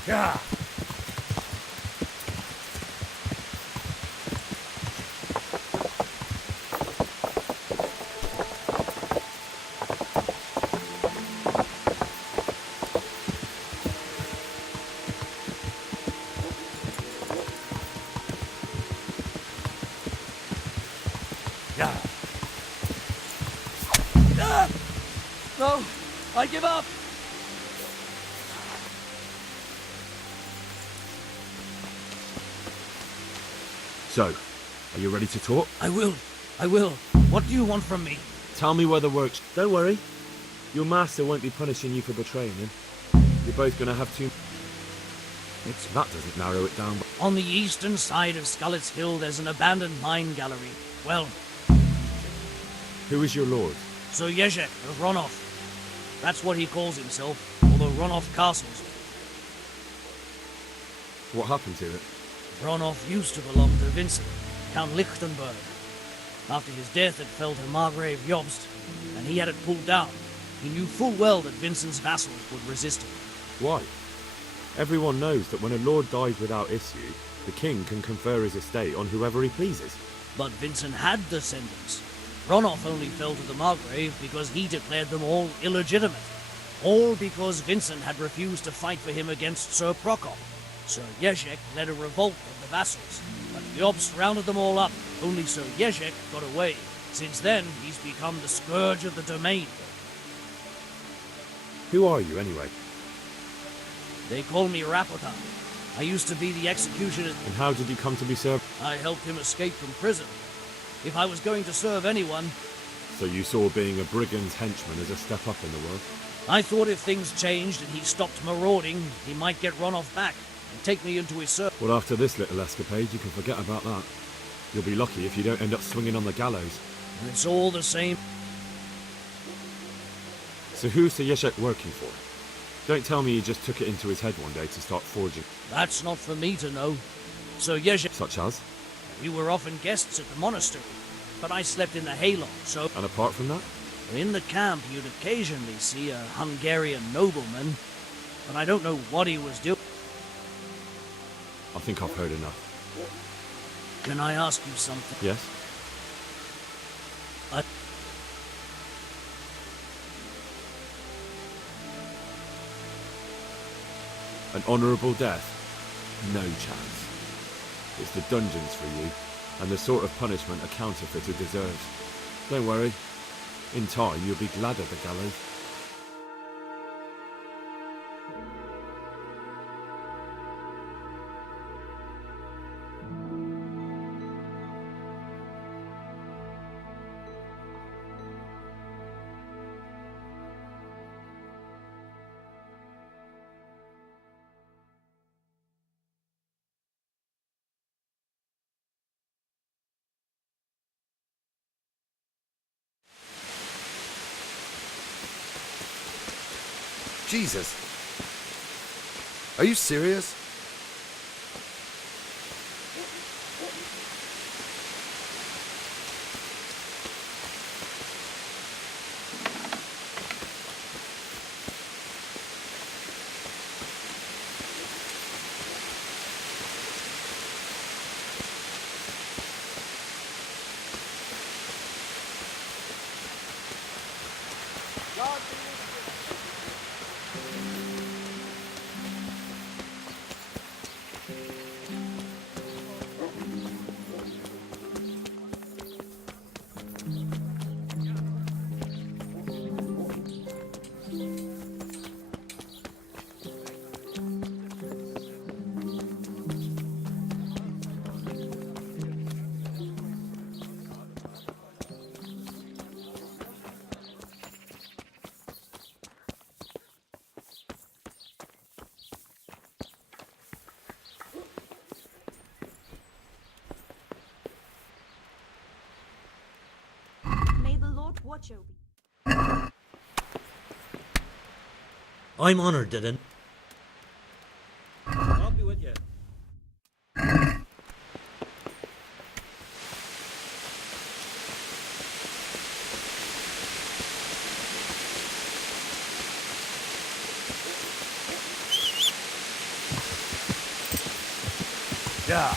Yeah. No, I give up. So, are you ready to talk? I will. What do you want from me? Tell me where the works... Don't worry. Your master won't be punishing you for betraying him. You're both gonna have to... That doesn't narrow it down, but... On the eastern side of Skullet's Hill, there's an abandoned mine gallery. Well... Who is your lord? Sir Yezhek of Ronov. That's what he calls himself, although Ronov castles. What happened to it? Ronov used to belong to Vincent, Count Lichtenberg. After his death, it fell to Margrave Jobst, and he had it pulled down. He knew full well that Vincent's vassals would resist him. Why? Everyone knows that when a lord dies without issue, the king can confer his estate on whoever he pleases. But Vincent had descendants. Ronoff only fell to the Margrave because he declared them all illegitimate. All because Vincent had refused to fight for him against Sir Prokop. Sir Jezek led a revolt of the vassals, but Jobst rounded them all up. Only Sir Jezek got away. Since then, he's become the scourge of the domain. Who are you, anyway? They call me Rapotan. I used to be the executioner. And how did you come to be served? I helped him escape from prison. If I was going to serve anyone... So you saw being a brigand's henchman as a step up in the world? I thought if things changed and he stopped marauding, he might get Ronoff back and take me into his service. Well, after this little escapade, you can forget about that. You'll be lucky if you don't end up swinging on the gallows. It's all the same. So who's Sir Jezek working for? Don't tell me he just took it into his head one day to start forging. That's not for me to know. Sir Jezek... Such as? We were often guests at the monastery, but I slept in the hayloft, so... And apart from that? In the camp, you'd occasionally see a Hungarian nobleman, but I don't know what he was doing. I think I've heard enough. Can I ask you something? Yes? An honourable death? No chance. It's the dungeons for you, and the sort of punishment a counterfeiter deserves. Don't worry. In time, you'll be glad of the gallows. Jesus. Are you serious? Watch over. I'm honoured, Dylan. I'll be with you. Yeah.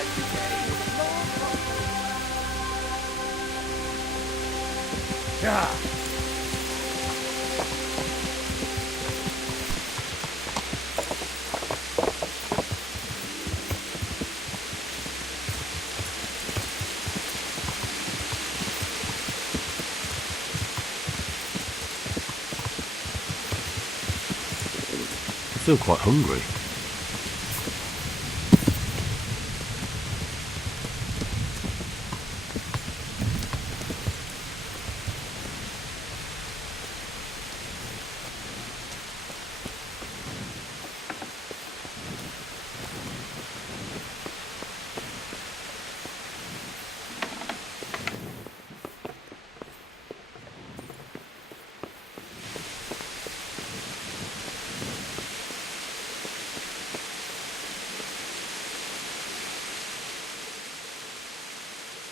I feel quite hungry.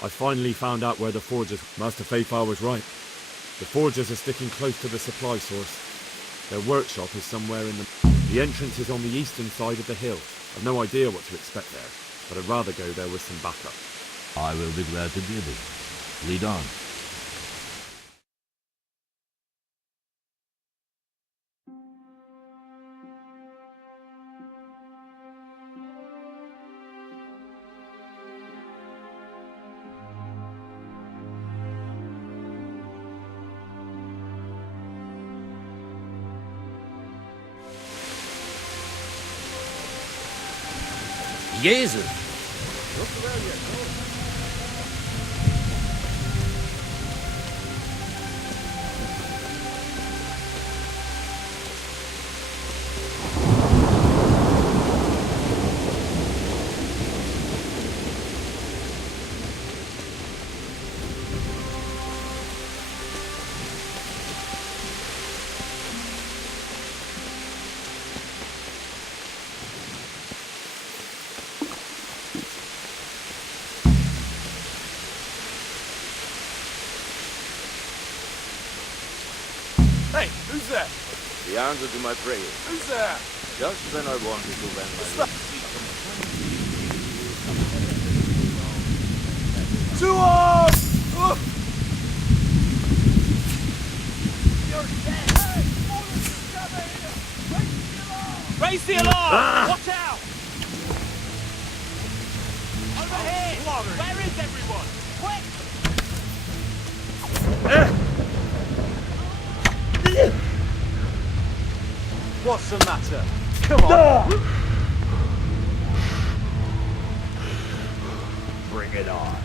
I finally found out where the forgers... Master Fayfar was right. The forgers are sticking close to the supply source. Their workshop is somewhere in the... The entrance is on the eastern side of the hill. I've no idea what to expect there, but I'd rather go there with some backup. I will be glad to give it. Lead on. Jesus! Hey, who's there? The answer to my prayer. Who's there? Just when I wanted to vent my Two on! You're dead! Hey! All of you gather here! Raise the alarm! Raise the alarm! Watch out! Over here! Where is everyone? Quick! What's the matter? Come on! Bring it on.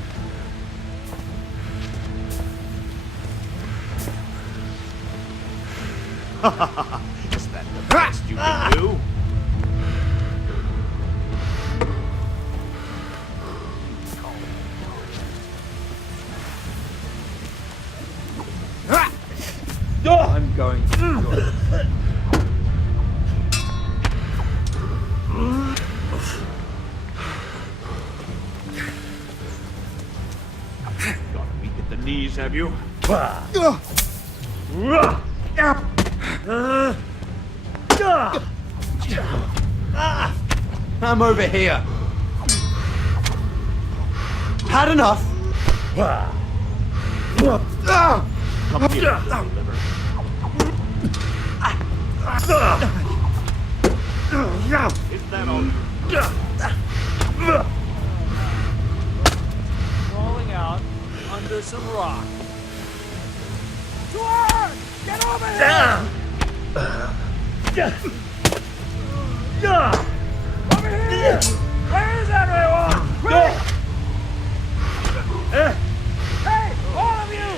Is that the best you can do? I'm going to enjoy it. Got weak at the knees, have you? I'm over here. Had enough. Come here, Deliverence. Is that all? Crawling out under some rock. Dwarf! Get over here! Over here! Where is everyone? Quick! Hey, all of you!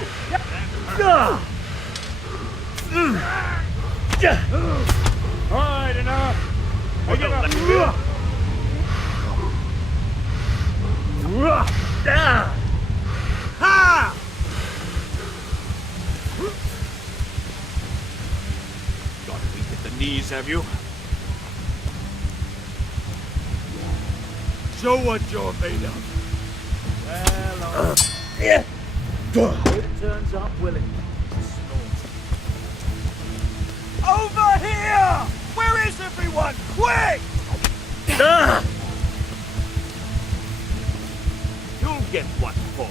All right, enough. I give up. Ha! Got weak at the knees, have you? Show what you're made of. Well, it turns up willing. Over here! Where is everyone? Quick! get what for.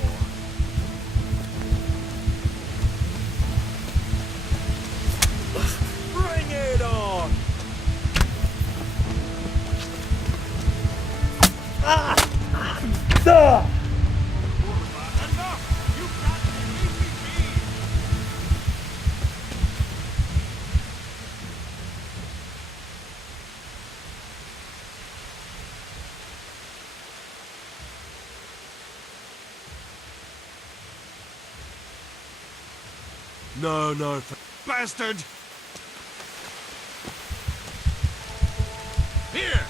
Bring it on! No, no, Bastard! Here!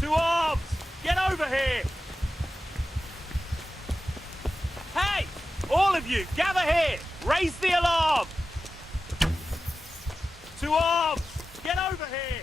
To arms! Get over here! Hey! All of you, gather here! Raise the alarm! To arms! Get over here!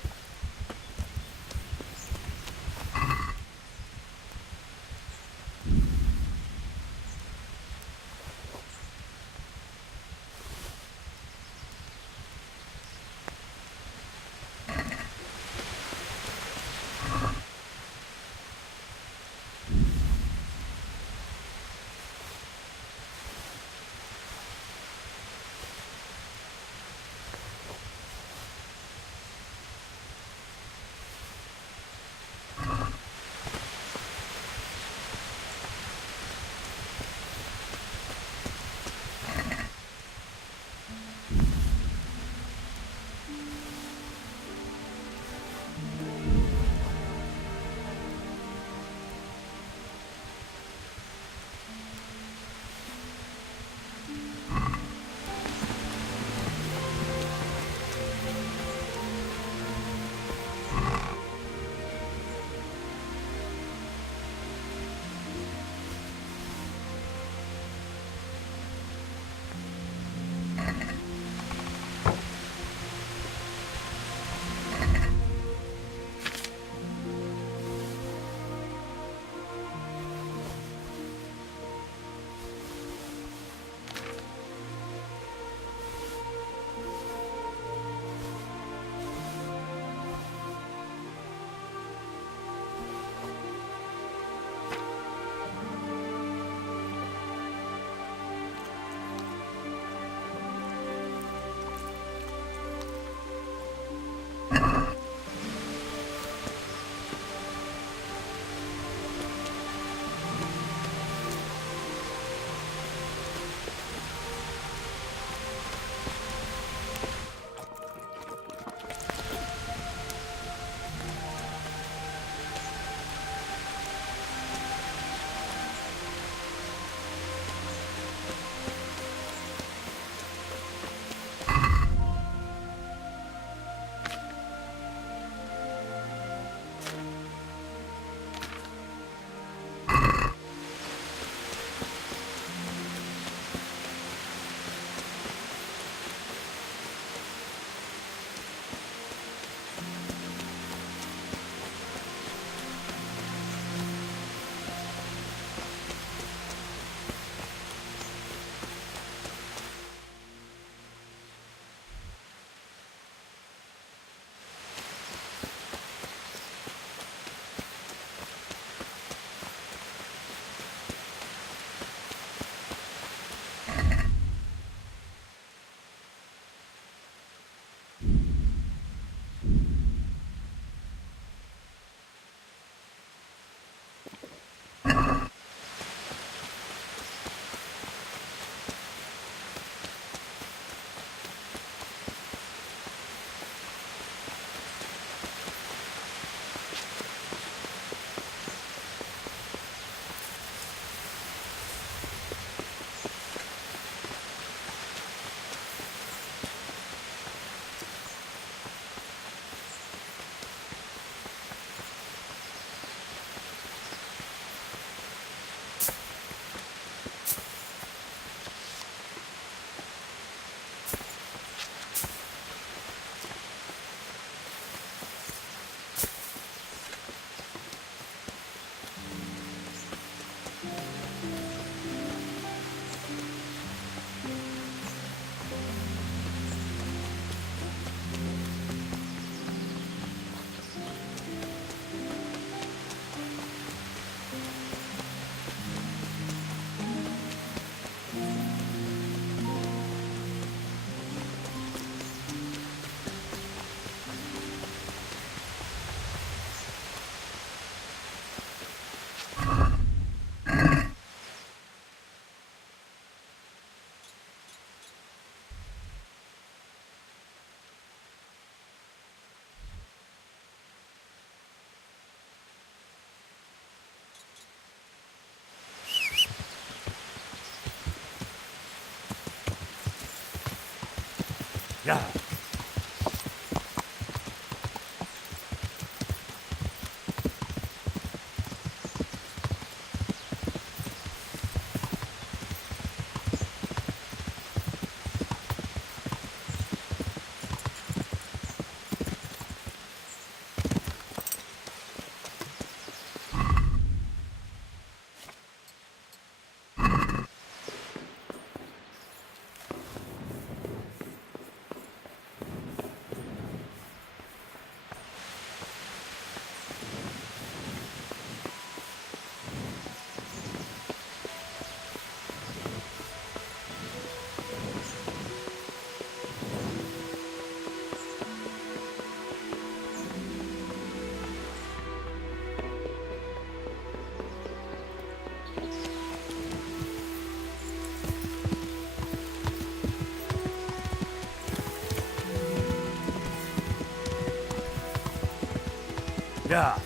Yeah. Yeah.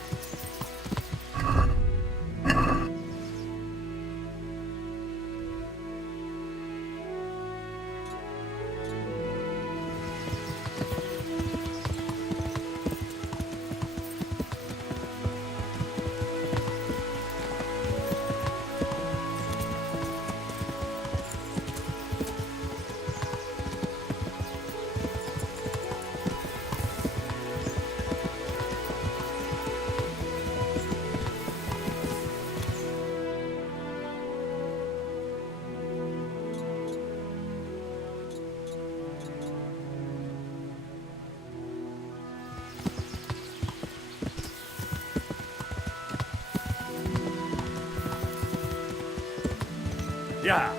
Yeah.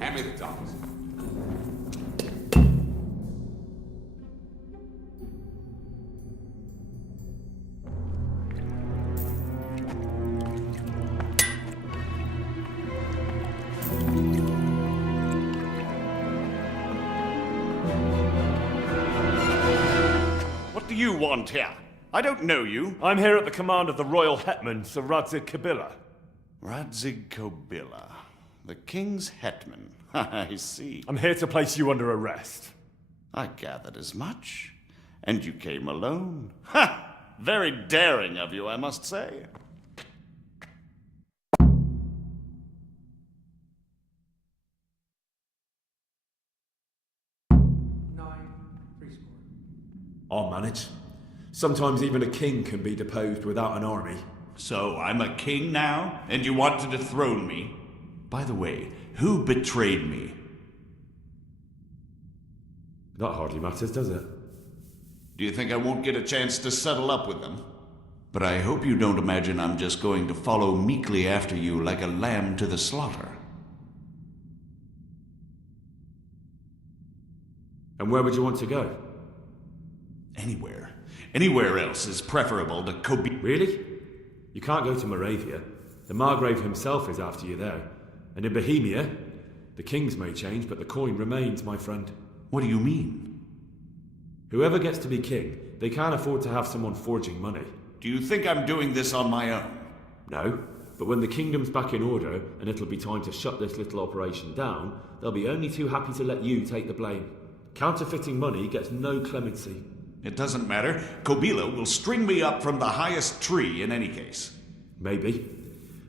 Hand me the tongs. you want here? I don't know you. I'm here at the command of the royal hetman, Sir Radzig Kobyla. Radzig Kobyla, the king's hetman. I see. I'm here to place you under arrest. I gathered as much. And you came alone. Ha! Very daring of you, I must say. I'll manage. Sometimes even a king can be deposed without an army. So I'm a king now, and you want to dethrone me? By the way, who betrayed me? That hardly matters, does it? Do you think I won't get a chance to settle up with them? But I hope you don't imagine I'm just going to follow meekly after you like a lamb to the slaughter. And where would you want to go? Anywhere. Anywhere else is preferable to Kobe. Really? You can't go to Moravia. The Margrave himself is after you there. And in Bohemia, the kings may change, but the coin remains, my friend. What do you mean? Whoever gets to be king, they can't afford to have someone forging money. Do you think I'm doing this on my own? No, but when the kingdom's back in order, and it'll be time to shut this little operation down, they'll be only too happy to let you take the blame. Counterfeiting money gets no clemency. It doesn't matter. Kobyla will string me up from the highest tree in any case. Maybe,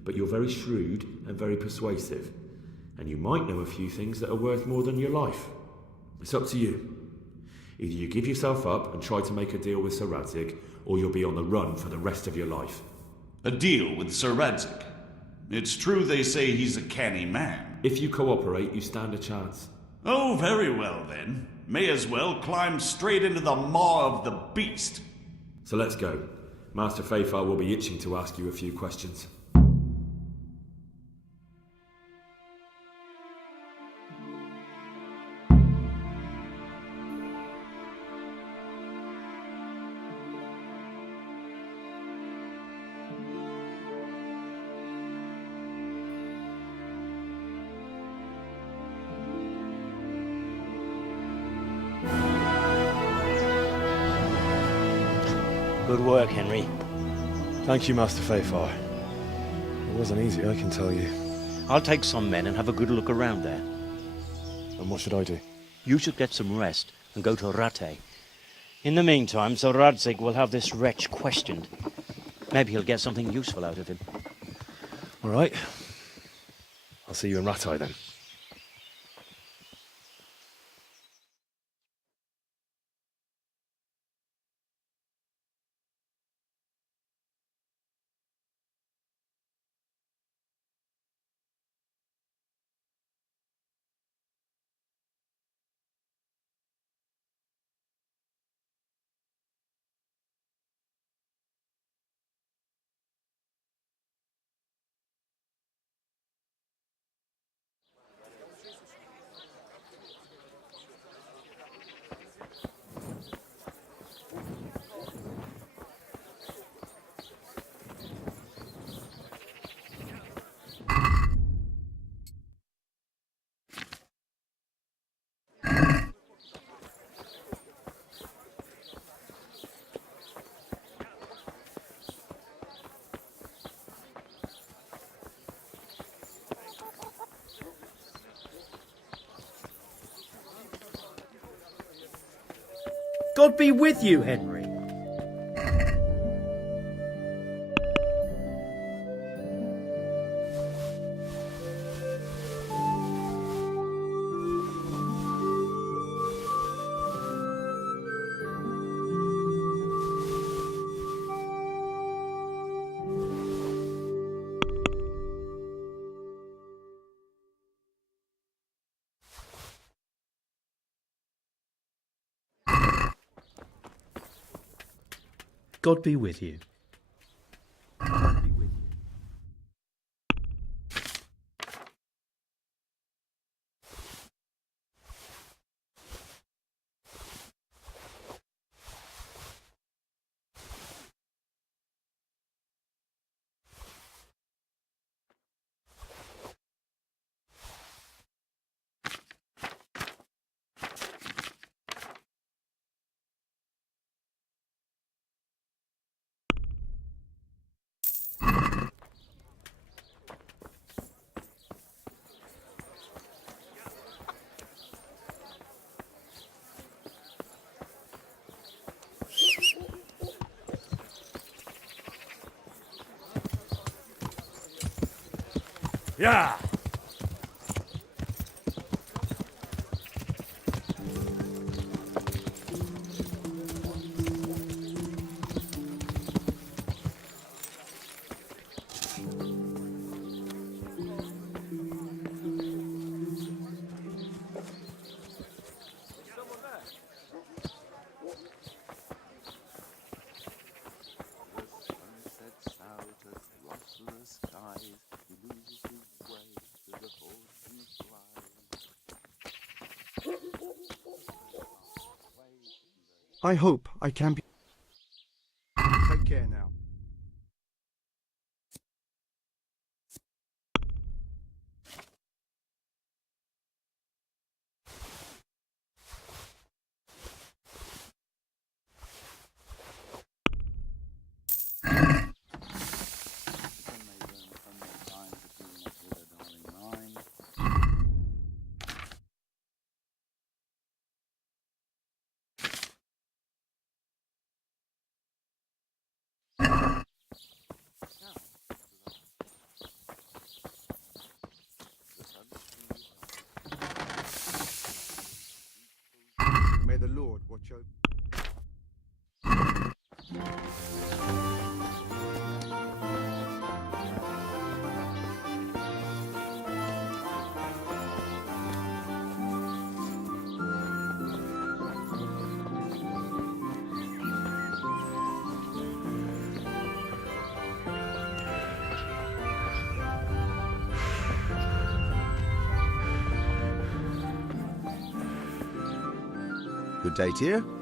but you're very shrewd and very persuasive, and you might know a few things that are worth more than your life. It's up to you. Either you give yourself up and try to make a deal with Sir Radzig, or you'll be on the run for the rest of your life. A deal with Sir Radzig? It's true they say he's a canny man. If you cooperate, you stand a chance. Oh, very well then. May as well climb straight into the maw of the beast. So let's go. Master Fafar will be itching to ask you a few questions. Good work, Henry. Thank you, Master Fafar. It wasn't easy, I can tell you. I'll take some men and have a good look around there. And what should I do? You should get some rest and go to Rate. In the meantime, Sir Radzig will have this wretch questioned. Maybe he'll get something useful out of him. All right. I'll see you in Ratai then. God be with you, Henry. God be with you. Yeah. I hope I can be. Take care now. May the Lord watch over. Good day to you.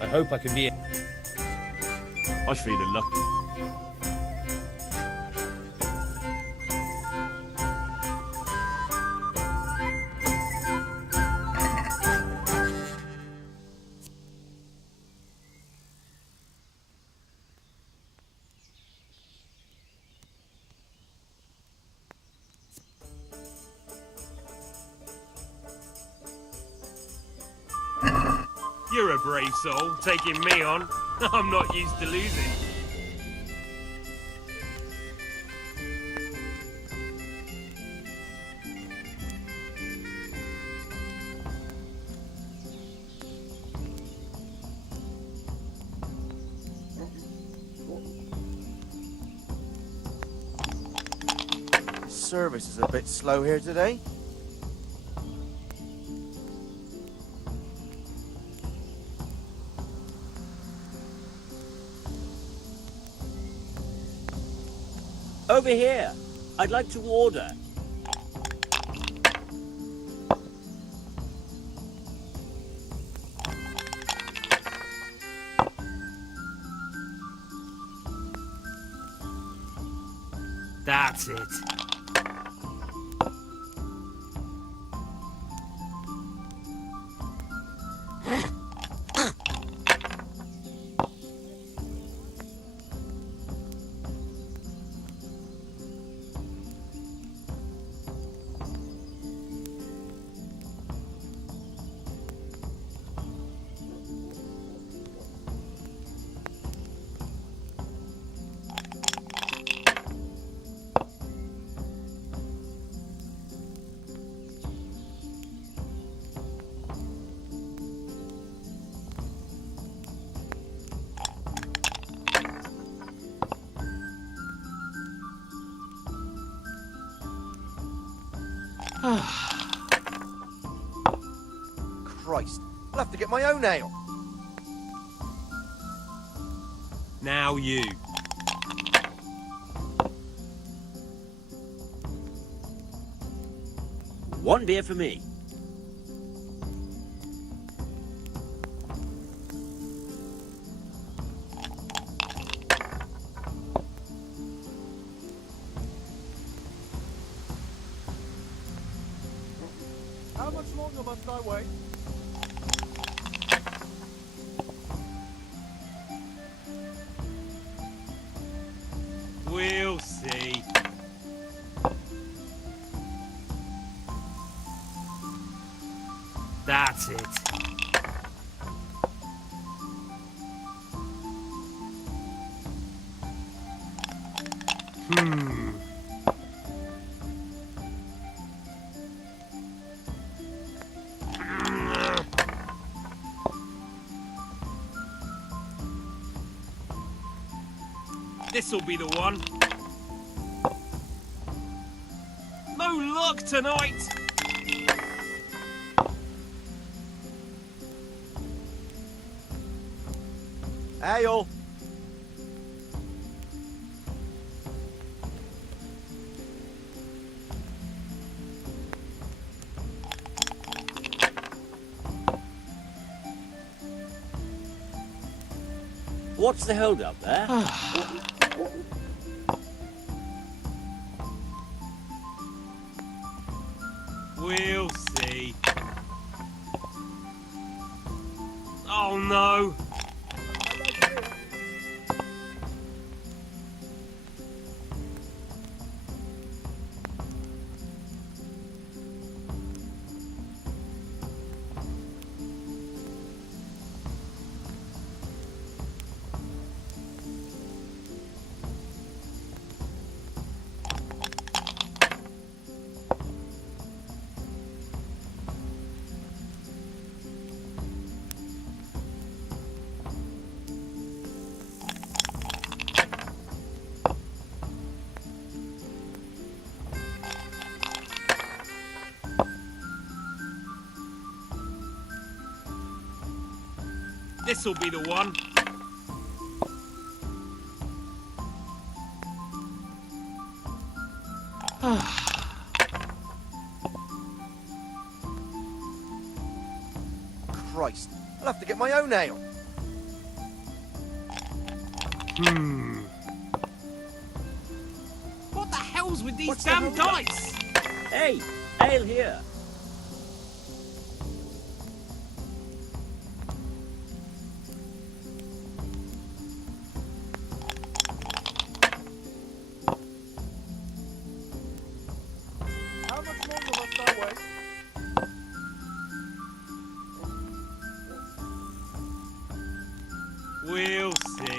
I hope I can be. I was feeling lucky. You're a brave soul, taking me on. I'm not used to losing. Service is a bit slow here today. Over here. I'd like to order. That's it. Christ, I'll have to get my own ale. Now you. One beer for me. How much longer must I wait? We'll see. That's it. This'll be the one. No luck tonight. Ale. What's the hold up there? We'll see. Oh no. This'll be the one. Christ, I'll have to get my own ale. What the hell's with these damn dice? Hey, ale here. How much longer must I wait? We'll see.